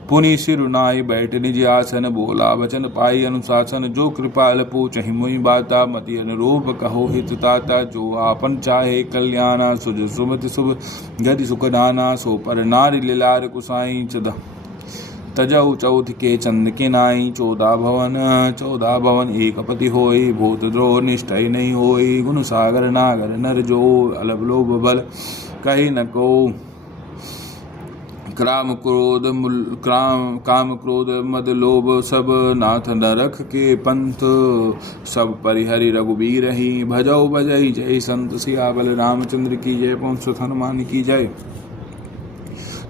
पुनि सिरुनाई बैठ निज आसन, बोला वचन पाई अनुशासन, जो कृपाल पूछहि मुहि बाता, मति अनुरूप कहो हित ताता। जो आपन चाहे कल्याणा, सुज सुमति शुभ गति सुख नाना, सो पर नारी लीलार कुसाई, तजऊ चौथ के चंद के नाई। 14 भवन एक पति होई, भूत द्रोह निष्ठय नहीं होई, गुण सागर नागर नर जो, अलभ लोभ बल कही न को। काम क्रोध मद लोभ सब, नाथ नरक के पंथ, सब परिहरि रघुबीर ही। भजौ भजई जय संत सियाबल रामचंद्र की जय, पवन सुत हनुमान की जय।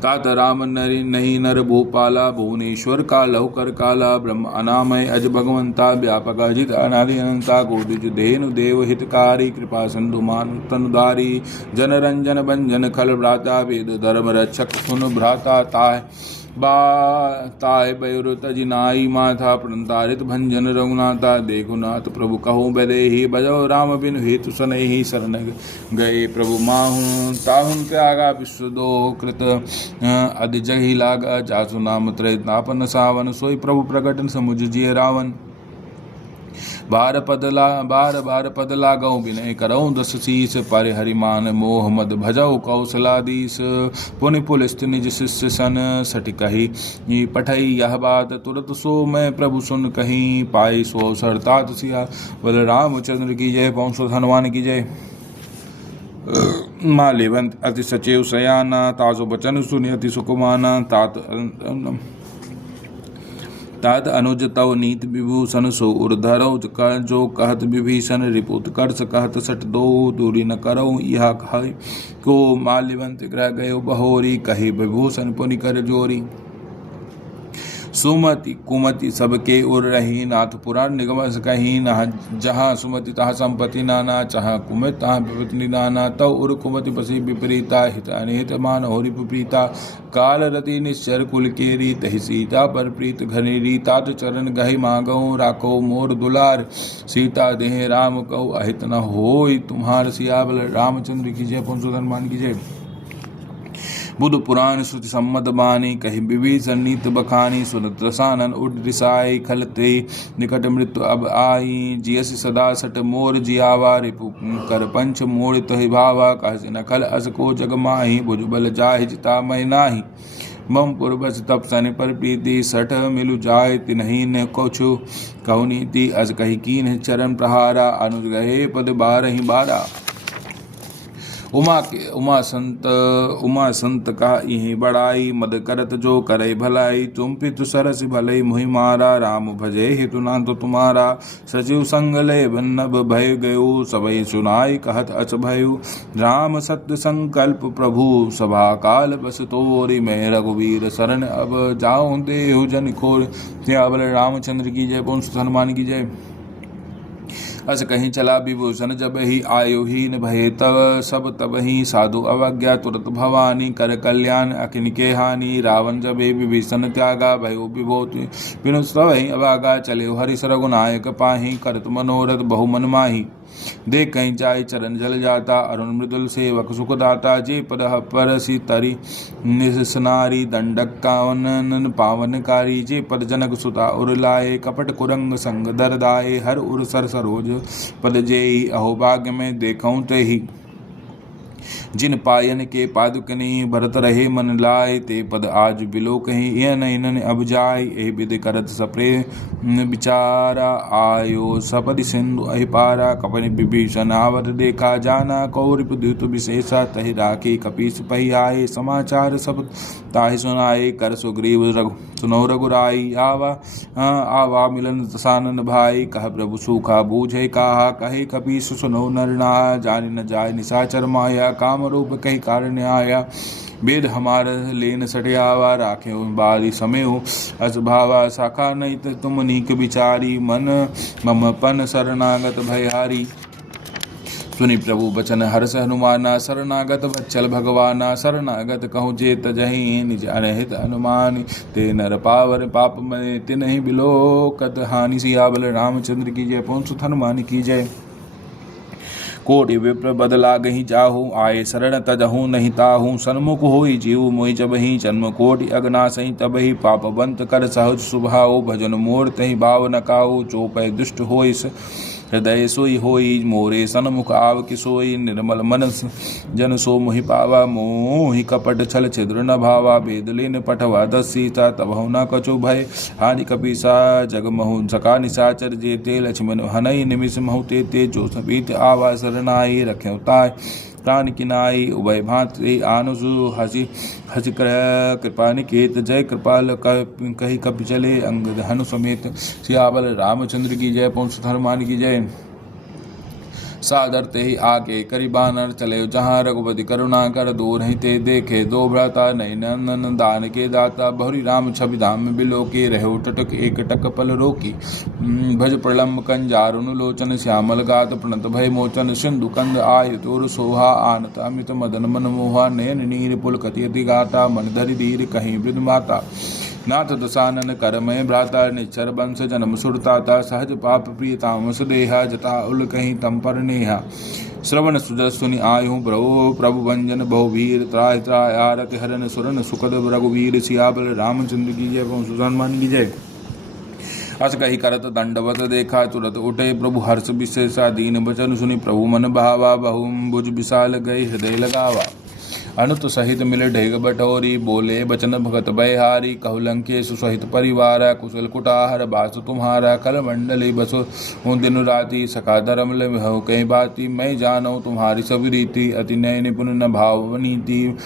तात राम नरि नहीं नर भूपाला, भुवनेश्वर का लहु कर काला। ब्रह्म अनामय अज भगवंता, व्यापक अजित अनादि अनंता। कोटिज धेनु देव हितकारी, कृपा सिंधु मान तनुधारी। जन रंजन भंजन खल भ्राता, वेद धर्म रक्षक सुन भ्राता। ताय बयुर तजिनाई माथा, प्रणतारित भंजन रघुनाथा। देखुनाथ प्रभु कहूँ बदेहि, बजौ राम बिनु हेतु सनहि। शरण गए प्रभु माहू, ताहुन त्यागा विश्व दो कृत। अधि जहि लागा, जासु नाम त्रय तापन सावन। सोई प्रभु प्रकटन समुझ जिय रावण, बार बार पद लागौ, विनय करौ दस शीस। पर हरिमान मोह मद भजौ कौशलाधीश। पुनि पुलिस्त निज शिष्य सन, सटि कही पठई यह बात। तुरत सो मैं प्रभु सुन कहीं, पाई सो अवसर तात सिया। बल रामचंद्र की जय, पवन सुत हनुमान की जय। माल्यवंत अति सचेव सयाना, तासो बचन सुनि अति सुकुमाना। तात अनुज तव नीत विभूषण, सो उर्धरौ जो कहत विभीषण। रिपुत कर्ष कहत सट दो, दूरी न करौ यह कह को। माल्यवंत ग्रह गयो बहोरी, कहे विभूषण पुनि कर जोरी। सुमति कुमति सबके उर रही, नाथ पुराण निगम कही। जहाँ सुमति तहाँ संपत्ति नाना, जहाँ कुमति तहाँ विपत्ति निदाना। तव उर कुमति बसी विपरीता, हित अनिहित मान होरि प्रीता। काल रति निश्चर कुल केरी, तहि सीता पर प्रीत घनेरी। तात चरण गहि मागौ, राखो मोर दुलार। सीता देह राम कहु, अहित न होई तुम्हार। सियाबल रामचंद्र की जय, पवन सुत हनुमान की जय। बुध पुराण श्रुति सम्मत बानी, कहि विभीषण नीत बखानी। सुनत रसानन उड रिसाई, खलते निकट मृत्यु अब आई। जियसि सदा सट मोर जियावा, रिपु कर पंच मोड़ित भावा। कहसि न खल अस को जग माही, भुजबल जाहि जिता महि नाही। मम पूर्वज तप सन पर प्रीति, सठ मिलु जाय तिन्हि न कछु। कहु नीति अस कहि कीन्ह चरण प्रहारा, अनुज गए पद बारहि बारा। उमा संत का यही बड़ाई, मद करत जो करे भलाई। तुम पितु सरस भले मुहि मारा, राम भजे हेतु नाथ तुम्हारा। सचिव संग ले बन्नब भय गयो, सबई सुनाई कहत अच भयु। राम सत्य संकल्प प्रभु, सभा काल बस तोरी। मैं रघुवीर शरण अब जाऊं, देहु जन खोर। सियाबल रामचंद्र की जय, पवन सुत हनुमान की जय। अस कहीं चला विभूषण, जब ही आयु हीन भये तब। सब तब ही साधु अवज्ञा, तुरत भवानी। कर कल्याण अकिन के हानि, रावण जब विभीषण त्यागा। भयो विभूति बिनु सब ही अभागा, चले हरि रघुनायक पाही। करत मनोरथ बहु मन माही, देख कहीं जाय चरण जल जाता। अरुण मृदुल सेवक सुखदाता, जे पद परसि तरि निसनारी। दंडक कानन पावनकारी, जे पद जनक सुता उर लाए। कपट कुरंग संग दरदाए, हर उर सर सरोज पद जेई। अहो भाग्य में देखऊं तेहि, जिन पायन के पादुकनी। भरत रहे मन लाए, ते पद आज बिलो कहीं। यह नैनन अब जाय, एह विधि करत सप्रे विचारा। आयो सपदि सिंधु अहिपारा, कपनि विभीषण आवत देखा। जाना कौरिप द्युत विशेषा, तहि राखी कपीस पहि आए। समाचार सब ताहि सुनाए, कर सुग्रीव सुनो रघुराई। आवा मिलन दसानन भाई, कह प्रभु सूखा बूझे कहा। कहे कपीस सुनो नरनाया, जानि न जाय निशाचर माया। काम रूप कही कारण आया, वेद हमार लेन सटियावा। राखे बारी समय अस भावा, शाखा नहीं तुम नीक विचारी। मन मम पन शरणागत भयहारी। सुनि प्रभु बचन हर्ष हनुमाना, शरणागत वत्सल भगवाना। शरणागत कहूँ जे तजहि, निज अनहित अनुमान। ते नर पावर पाप मने, तिन्हि बिलोकत हानि। सियाबल रामचंद्र की जय, पवन सुत हनुमान की जय। कोटि विप्र बदला गही जाहू, आए शरण तजहू नहीं ताहू। सन्मुख होई जीव मोहि जबहि, जन्म कोटि अगनासहि तबहि। पापवंत कर सहज सुभाओ, भजन मोर तहि भाव न काऊ। जो पै दुष्ट होई हृदय सोई होई, मोरे सन्मुख आव कि सोई। निर्मल मन जन सो मोहि पावा, मोहि कपट छल छिद्र न भावा। वेद लेन पठवा दस सीता, तबहु न कछु भय। हानि कपीसा जग महु सका निशाचर जेते। लक्ष्मण हनई निमिष महु तेते, जो सपीत आवा शरणाई। रख्यो ताय प्राण किनाई, उभय भांति आनुसु हसी हसी कृपा निकेत। जय कृपाल कही कपि चले, अंगद हनु समेत। सियावल रामचंद्र की जय, पवन सुत हनुमान की जय। सादर ते ही आके करी बानर चले, जहाँ रघुपति करुणा कर। दूर ही ते देखे दो भ्राता, नई नंदन दान के दाता। बहुरी राम छवि धाम बिलो के, रहो टटक एक टक पल रोकी। भज प्रलम्ब कंजारुन लोचन, श्यामल गात प्रणत भय मोचन। सिंधु कंद आय तोर सोहा, आनत अमित मदन मन मोहा। नयन नीर पुलकति अति गाता, मन धरि धीर कहीं वृद्ध माता। नाथ दसानन करमय भ्राता, निच्चर वंश जन्म सुरताता। सहज पाप प्रिय तामस देहा, जता उल कहीं तम पर नेहा। श्रवण सुजस सुनि आयु प्रभु भंजन बहुवीर। त्राहि त्राहि आरति हरन सुरन सुखद रघुवीर। सियाबल रामचंद्र की जय, पवन सुत हनुमान की जय। अस कही करत दंडवत देखा, तुरत उठे प्रभु हर्ष विशेषा। दीन बचन सुनि प्रभु मन भावा, बहुभुज विशाल गए हृदय लगावा। अनुत सहित मिले ढेग बटोरी, बोले बचन भगत बयहारी। कहु लंकेश सहित परिवारा, कुशल कुटाहर बास तुम्हारा। कल मंडली बसो दिन राति, सखा धर्म लहु कई बाती। मैं जानो तुम्हारी सब रीति, अति नय निपुण न भाव नीति।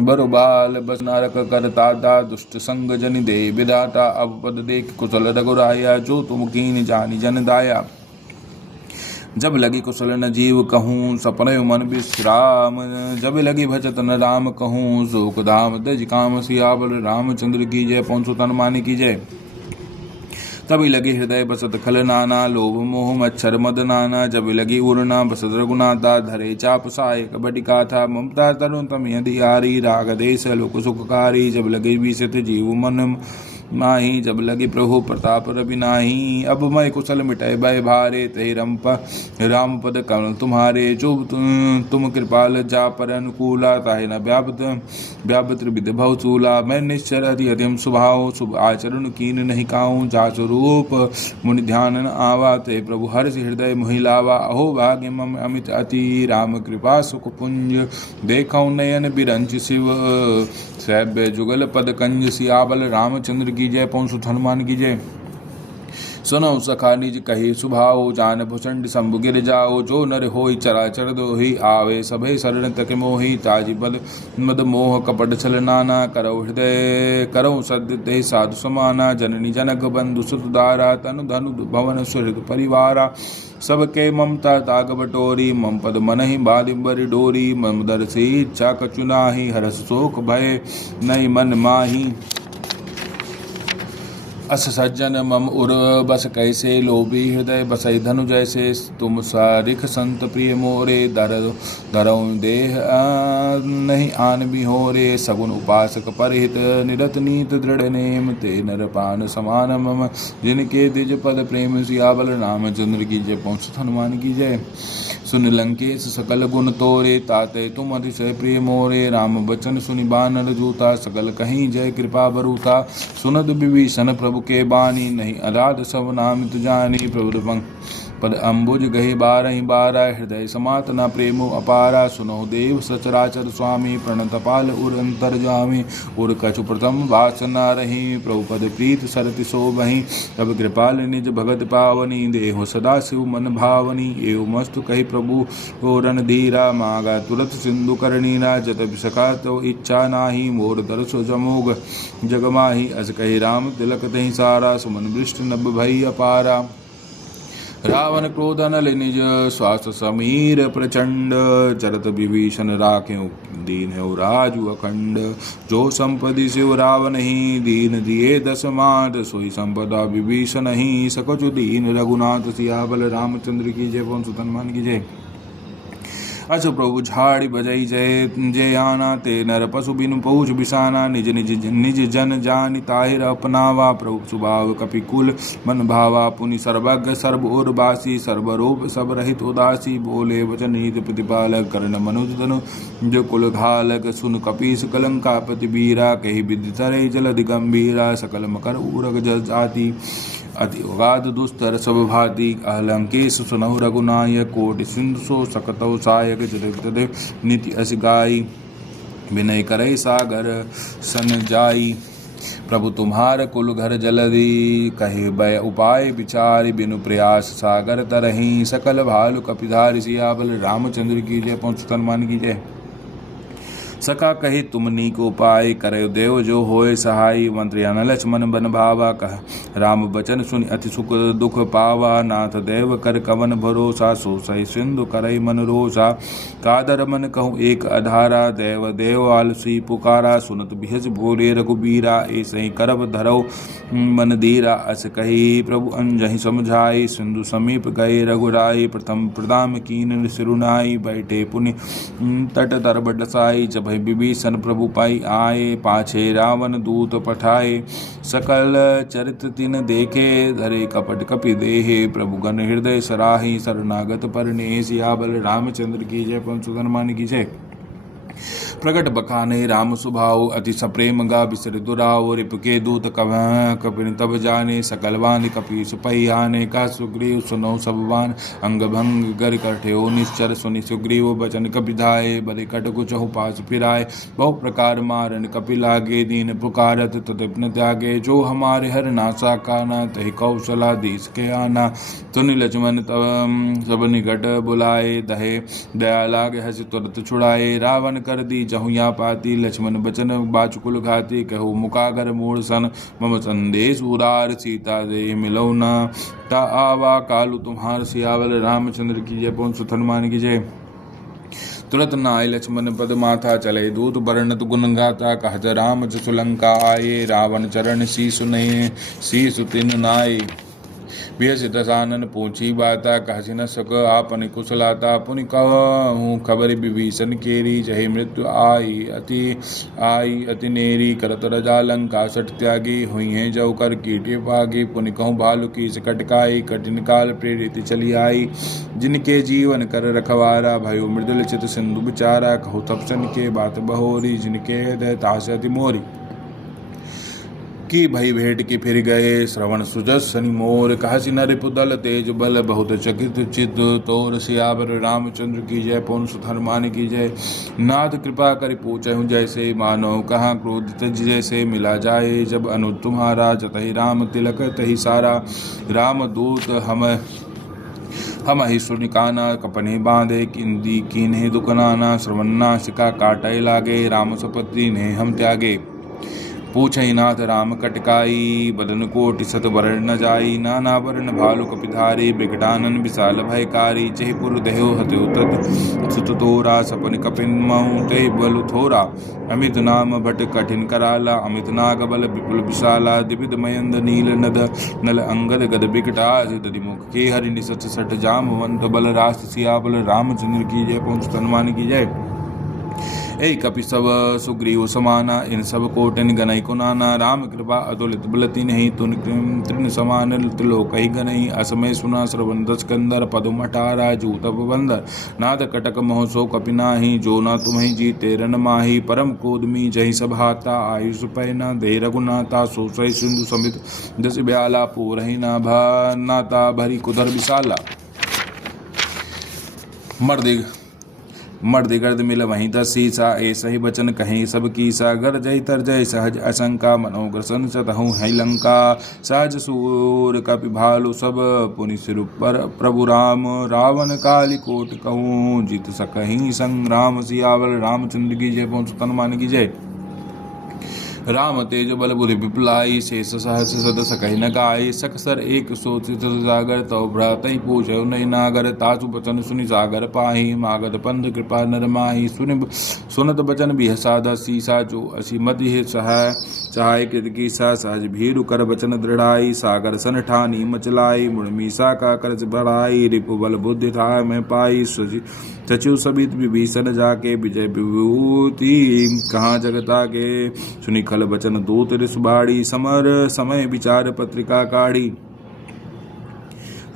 बरुबाल बस नरक करता, दुष्ट संग जनि दे विधाता। अब पद देख कुशल रघुराया, जो तुम कीन जानी जन दाया। जब लगी कुशल न जीव कहूँ, सपने मन विश्राम। जब लगी भजत न राम कहूँ, शोक धाम दज काम। सियावल रामचंद्र की जय, पवन सुत हनुमान की जय। तभी लगी हृदय बसत खल नाना, लोभ मोह मच्छर मद नाना। जब लगी उड़ना बसत रघुनाथा, धरे चाप साय कबड्डी काथा। ममता तरुण तम यदिहारी, राग देश लोक सुखकारी। जब लगी विषित जीव मन माही, जब लगी प्रभु प्रताप रवि नाही। अब मैं कुशल मिटाए भय भारे, ते राम पद कमल तुम्हारे। जो तुम कृपाल जा पर अनुकूला, ताहि न व्यापत विध भव चूला। मैं निश्चर अति अतिम स्वभाव, शुभ आचरण कीन नहीं काऊँ। जा स्वरूप मुनि ध्यान न आवा, ते प्रभु हर्ष हृदय मोहि लावा। अहो भाग्य मम अमित अति, राम कृपा सुख पुंज। देखौ नयन बिरंच शिव, सैभ्य जुगल पद कंज। सियावल रामचंद्र की जय, पवन सुत हनुमान की जय। सुनो सखा निज कही सुभाओ, जान भुचंड शंभु गिर जाओ। जो नर होई चराचर दोही, आवे सभे शरण तक मोही। ताजी बल मद मोह कपट छल नाना, करौ हृदय करौ सद्य ते साधु समाना। जननी जनक बंधु सुत दारा, तनु धनु भवन सुहृद परिवारा। सबके ममता ताग बटोरी, मम पद मनहि बाधि बरि डोरी। मम दर्शी इच्छा कछु नाही, हरस शोक भय नहीं मन माही। अस सज्जन मम उर बस कैसे, लोभी हृदय बसई धनु जैसे। तुम सारिख संत प्रिय मोरे, धरऊ देह नहीं आन बिहोरे। सगुन उपासक परहित, निरत नीत दृढ़ नेम। ते नर पान समान मम, जिनके द्विज पद प्रेम। सियावल रामचंद्र की जय, पवन सुत हनुमान की जय। सुन लंकेश सकल गुण तोरे, ताते तुम अतिशय प्रिय मोरे। राम बचन सुनि बानर जूता, सकल कहीं जय कृपा बरूता। सुनद विभीषण प्रभु के बानी, नहीं अराध सब नामित जानी। प्रभु पद अम्बुज गहे बारहि बारा, हृदय समात न प्रेमो अपारा। सुनो देव सचराचर स्वामी, प्रणत पाल उर अंतर्जामी। उर कछु प्रथम वासना रही, प्रभु पद प्रीत सरति शोभहि। तब कृपाल निज भगत पावनी, देहो सदा शिव मन भावनी। एव मस्तु कही प्रभु ओरन धीरा, मागा तुरत सिंधु करनीरा। जत सका तो इच्छा नाही, मोर दर्शो जमोग जगमाही। अस कही राम तिलक तहि सारा, सुमन वृष्ट नभ भई अपारा। रावण क्रोधन निज स्वास्थ्य समीर प्रचंड, चरत विभीषण राख्यो दीन है राजु अखंड। जो संपदि शिव रावण ही, दीन दिए दस मात। सोई संपदा विभीषण ही, सकचु दीन रघुनाथ। सियावल रामचंद्र की जय, पवन सुत हनुमान की जय। अस प्रभु झाड़ी बजई जय जय आना ते नर पशु बिनु पहुँच बिसाना निज निज जन जानि ताहिर अपनावा प्रभु सुभाव कपिकुल मन भावा पुनि सर्वज्ञ सर्व उर्वासी सर्वरूप सब रहित उदासी बोले वचन हित प्रतिपालक कर्ण मनुज तनु जो कुल घालक सुन कपीस कलंका पति बीरा कही विद्य तरे जल गंभीरा सकल मकर उरग जल जाति अति उगाद दुस्तर सब भाति अहलंकेश सुनहु रघुनायक कोटि सिंधु सो सकतौ सायक जगत नीति अस गाई विनय करे सागर सन जाई प्रभु तुम्हार कुल घर जलधि कहे भय उपाय विचार बिनु प्रयास सागर तरही सकल भालु कपिधारि सियाबल रामचंद्र की जय। पहुँच हनुमान की जय। सका कहे तुम नीक उपाय करे देव जो होय सहाय मंत्री अन लक्ष्मण बन भावा कह राम बचन सुनि अति सुख दुख पावा नाथ देव कर कवन भरोसा सो सही सिंधु करई मन रोसा कादर मन कहूँ एक अधारा देव देव आलसी पुकारा सुनत बिहज भोले रघुबीरा ऐसे करब धरौ मन धीरा अस कही प्रभु अंजहि समझाई सिंधु समीप गए रघुराई प्रथम प्रदाम कीन सिरुनाई बैठे पुनि तट तर बडसाई जब विभीषण प्रभु पाई आए पाछे रावण दूत पठाए सकल चरित तिन देखे धरे कपट कपि देहे प्रभु गण हृदय सराही शरणागत परने सियाबल रामचंद्र की जय। पवन सुत हनुमान की जय। प्रकट बखाने राम सुभाव अति सप्रेम गा बिसर दुराव रिप के दूत कपिन तब जाने सकल बांध कपीस पहियाने का सुग्रीव सुनो सबवान अंग भंग गर कठ्यो निश्चर सुनि सुग्रीव बचन कपिधाये बरे कट कुचहु पास फिराए बहु प्रकार मारन कपि लागे दीन पुकारत तदपन त्यागे जो हमारे हर नासा काना तहि कौशला देश के आना सुनि लक्ष्मण तब सब निकट बुलाए दहे दया लागे हस तुरत छुड़ाए रावण कर दी जहुया पाती लक्ष्मण बचन बाचुकुल घाती कहु मुकागर मूढ़ सन मम संदेश उदार सीता दे मिलो न ता आवा कालू तुम्हार सियावल रामचंद्र की जय। पवन सुत हनुमान की जय। तुरत नाय लक्ष्मण पद माथा चले दूत वर्णत गुण गाता कहत राम जसु लंका आये रावण चरण शीसु नये शीसु तिन नाय बेस दसानन पूछी बाता कहसी न सक आपन कुशलाता पुनि कहूँ खबर विभीषण केरी जही मृत्यु आई अति नेरी करत रजा लंका सट त्यागी हुई है जव कर कीटे पागी पुनि कहूँ भालु की कटकाई कठिन काल प्रेरित चली आई जिनके जीवन कर रखवारा भयो मृदुल चित सिंधु बिचारा कहु तपसन के बात बहोरी जिनके हृदय तास अति मोरी की भई भेंट की फिर गए श्रवण सुजस शनि मोर कहसी नरिपु दल तेज बल बहुत चकित चित तोर सियावर रामचंद्र की जय। पवन सुत हनुमान की जय। नाथ कृपा कर पूछहु जैसे मानो कहाँ क्रोधित जैसे मिला जाए जब अनु तुम्हारा जतहि राम तिलक तहि सारा राम दूत हम ही सुनिकाना कपने बांधे किंदी कीन्हे दुकनाना श्रवन्ना सिका काटे लागे राम सपत्ति ने हम त्यागे पूछई नाथ राम कटकाई बदन कोटि सत वरण न जाई नाना वर्ण भालु कपिधारी बिकटानन विशाल भयकारी चहिपुर देहो हत्यो तत् सुत तोरा सपन कपिन मऊ ते बलु थोरा अमित नाम भट कठिन कराला अमित नाग बल विपुल विशाला दिविद मयंद नील नद नल अंगद गद बिकटा दधि मुख के हरि निसच सठ जामवंत बल रास सियाबल रामचंद्र की जय। पवन सुत हनुमान की जय। ए कपि सब सुग्रीव समाना इन सब कोटिन गनई कुनाना राम कृपा अतुलित बलति नहीं तुन तृण समान त्रिलोक ही गनई असमय सुना श्रवण दस कंदर पदम अठारा जूतप बंदर नाद कटक महोत्सव कपि नाही जो ना तुम्हें जीते रन माही परम कोदमी जही सभाता आयुष पैना दे रघुनाथा सो सही सिंधु समित दस ब्याला पूरही ना नाता भरी कुधर विशाला मर्द गर्द मिल वहीं तसीसा ऐसा ही बचन कहीं सब की सागर जय तर जय सहज असंका मनोग्रसन सतहु है लंका सहज सूर कपि भालु सब पुनि सिर पर प्रभु राम रावण काली कोट कहूँ जीत सकहीं संग्राम सियावल रामचंद्र की जय। पवन सुत हनुमान की जय। राम तेज बल बुद्धि विपुलाई शेष सहस सद सकहि न गाय सकसर एक सोचित सागर तव भ्रात पूछो नहीं नागर तासु बचन सुनि सागर पाही मागध पंथ कृपा नर माही सुनत बचन बिहसादा सीसा जो असी मति है सहाय कृतकी सा सहज भीरु कर बचन दृढ़ाई सागर सन ठानी मचलाई मुड़मीसा का करज बढ़ाई रिपु बल बुद्धि था मैं पाई सचिव सबित विभीषण जाके विजय विभूति कहाँ जगता के सुनी खल बचन दूत रिसुबाड़ी समर समय विचार पत्रिका काढ़ी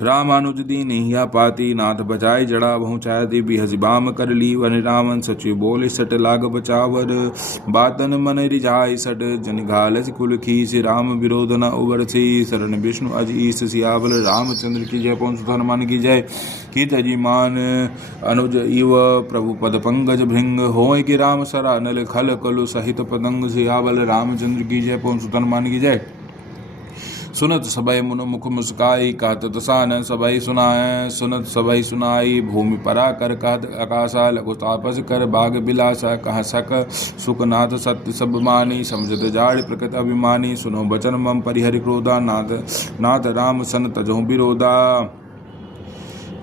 रामानुज दीन हिया पाती नाथ बजाय जड़ा बहु चाहती बिहजबाम कर ली वन रावण सचिव बोले सट लाग बचावर बातन मन रिझाई सट जन घालस कुल खीस राम विरोध न उबरसी शरण विष्णु अज ईस सियावल रामचंद्र की जय पवन सुत हनुमान की जय हित अजिमान अनुज इव प्रभु पद पंकज भृंग होय कि राम सरा नल खल कलु सहित पतंग सियावल रामचंद्र की जय पवन सुत हनुमान की जय। सुनत सबई मुन मुख मुस्काई कहत दसान सबई सुनाय सुनत सबई सुनाई भूमि परा कर कहत आकाशा लघु तापस कर बाग बिलासा कह सक सुखनाथ सत्य सब मानी समझत जाड़ प्रकृत अभिमानी सुनो बचन मम परिहरि क्रोधा नाथ नाथ राम सन तजो विरोधा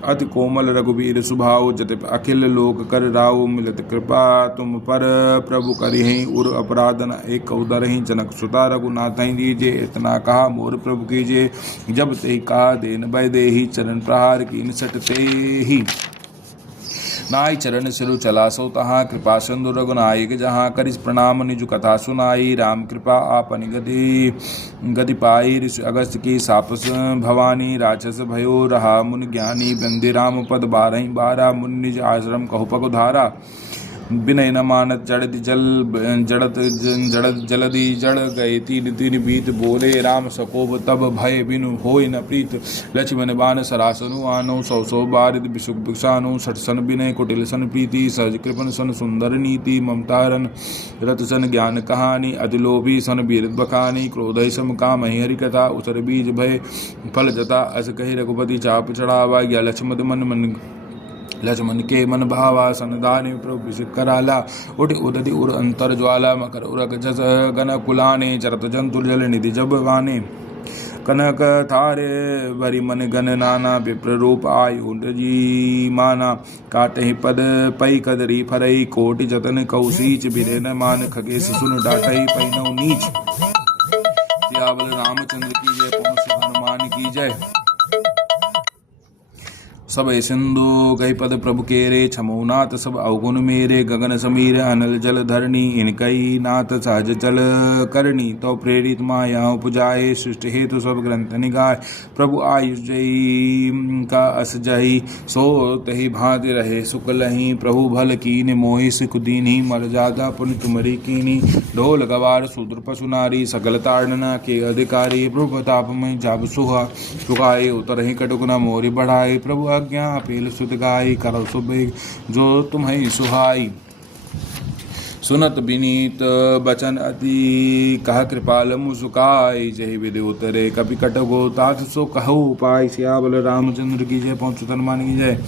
अति कोमल रघुवीर सुभाव जति अखिल लोक कर राव मिलत कृपा तुम पर प्रभु करिहि उर अपराधन एक उदरहि जनक सुता रघुनाथ दीजिए इतना कहा मोर प्रभु कीजिए जब ते कहा देन भय देहि चरण प्रहार कीन सटते ही नाई चरण सिरु चला सो तहाँ कृपा सिंधु रघुनायक जहाँ करिस प्रणाम निज कथा सुनाई राम कृपा आपन गति पाई ऋषि अगस्त की सापस भवानी राक्षस भयो रहा मुनि ज्ञानी बंदे राम पद 12 मुनि निज आश्रम कहु पग धारा विनय न मानत जड़त जलदि जड़ गए तीन तीन बीत बोले राम सकोब तब भय बिनु होय न प्रीत लक्ष्मण बाण सरासनु आनो सौ बारिद विसुख भिक्षानु सठ सन विनय कुटिल सन प्रीति सहज कृपन सन सुंदर नीति ममतारन रत सन ज्ञान कहानी अतिलोभी सन वीर बखानी क्रोध सम काम हरि कथा उसर बीज भय फल जता अस कहि रघुपति चाप चढ़ावा या लक्ष्मण के मन भावा सनदानि प्रभु विषित कराला उठ उदति उर अंतर ज्वाला मकर उरक जस गन कुलाने चरत जंतु जल निधि जब वाने कनक थारे भरी मन गन नाना विप्र रूप आयु जी माना काटे पद पई कदरी फरई कोटि जतन कौशीच बिरे न मान खगेश सुन डाटई पैनौ नीच सियावल रामचंद्र की जय पवन सुत हनुमान की जय। सब सिंधु गई पद प्रभु केरे छमो नाथ सब अवगुण मेरे गगन समीर अनल जल धरणी इनकई नाथ सहज चल करणी तो प्रेरित माया उपजाए सृष्टि हेतु सब ग्रंथ निगाय प्रभु आयुष जई का अस जही सो तही भांति रहे सुख लही प्रभु भल कीन मोहि सुख दीनी मर जादा पुन तुमरी कीनी ढोल गवार शूद्र पशु नारी सकल ताड़ना के अधिकारी प्रभु ताप में जाब सुहा सुखाए उतर ही कटुक न मोरी बढ़ाए प्रभु आज्ञा पेल सुत गाई करो सुबेग जो तुम्हें सुहाई सुनत विनीत बचन अति कह कृपाल मुसुकाई जय विदे उतरे कपि कटगो तात सो कहो पाई सियावल रामचंद्र की जय पवन सुत हनुमान की जय।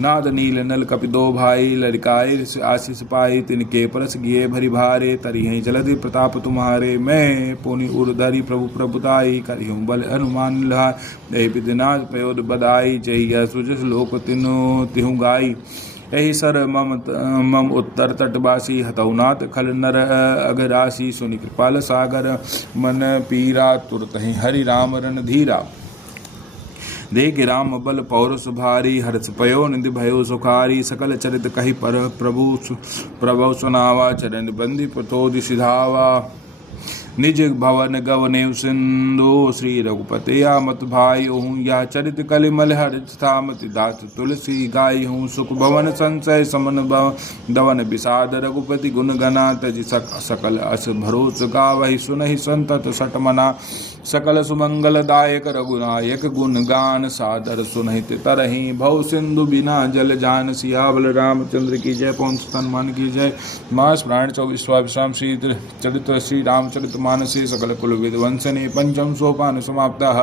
नाद नील नल कपि दो भाई लड़काए आशीष पाई तिनके परस गिए भरी भारे तरिहि जलधि प्रताप तुम्हारे मैं पुनि उर्धरि प्रभु प्रभुताई करिहूँ बल हनुमान लहा पितनाथ पयोद बदाई जय सुजस लोक तिहु गाई यही सर मम उत्तर तटवासी हतौनाथ खल नर अगरासी सुनि कृपाल सागर मन पीरा तुरत ही हरि राम रण धीरा देख राम बल पौरुष भारी हर्ष पयो निधि भयो सुखारी सकल चरित कहि पर प्रभु सुनावा चरण बंदी प्रतोदि सिधावा निज भवन गवनेव सिंधु श्री रघुपति मत भाई हूँ या चरित कलिमल हर्ष थामति दास तुलसी गाय हूँ सुख भवन संशय समन दवन विषाद रघुपति गुण गना तज सकल अस भरोस गावहि सुनहि संतत सटमना सकल सुमंगल दायक रघुनायक गुण गान सादर सुनहित तरहि भव सिंधु बिना जल जान सियावल रामचंद्र की जय पवन सुत हनुमान की जय। मास प्राण 24वां विश्राम श्री चरित्र श्री रामचरित मानसे सकल कुल विध्वंसने पंचम सोपान समाप्तः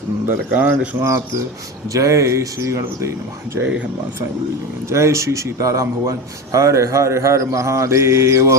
सुंदर कांड समाप्त। जय श्री गणपति नमः जय हनुमान साई जय श्री सीताराम भगवान हर हर हर महादेव।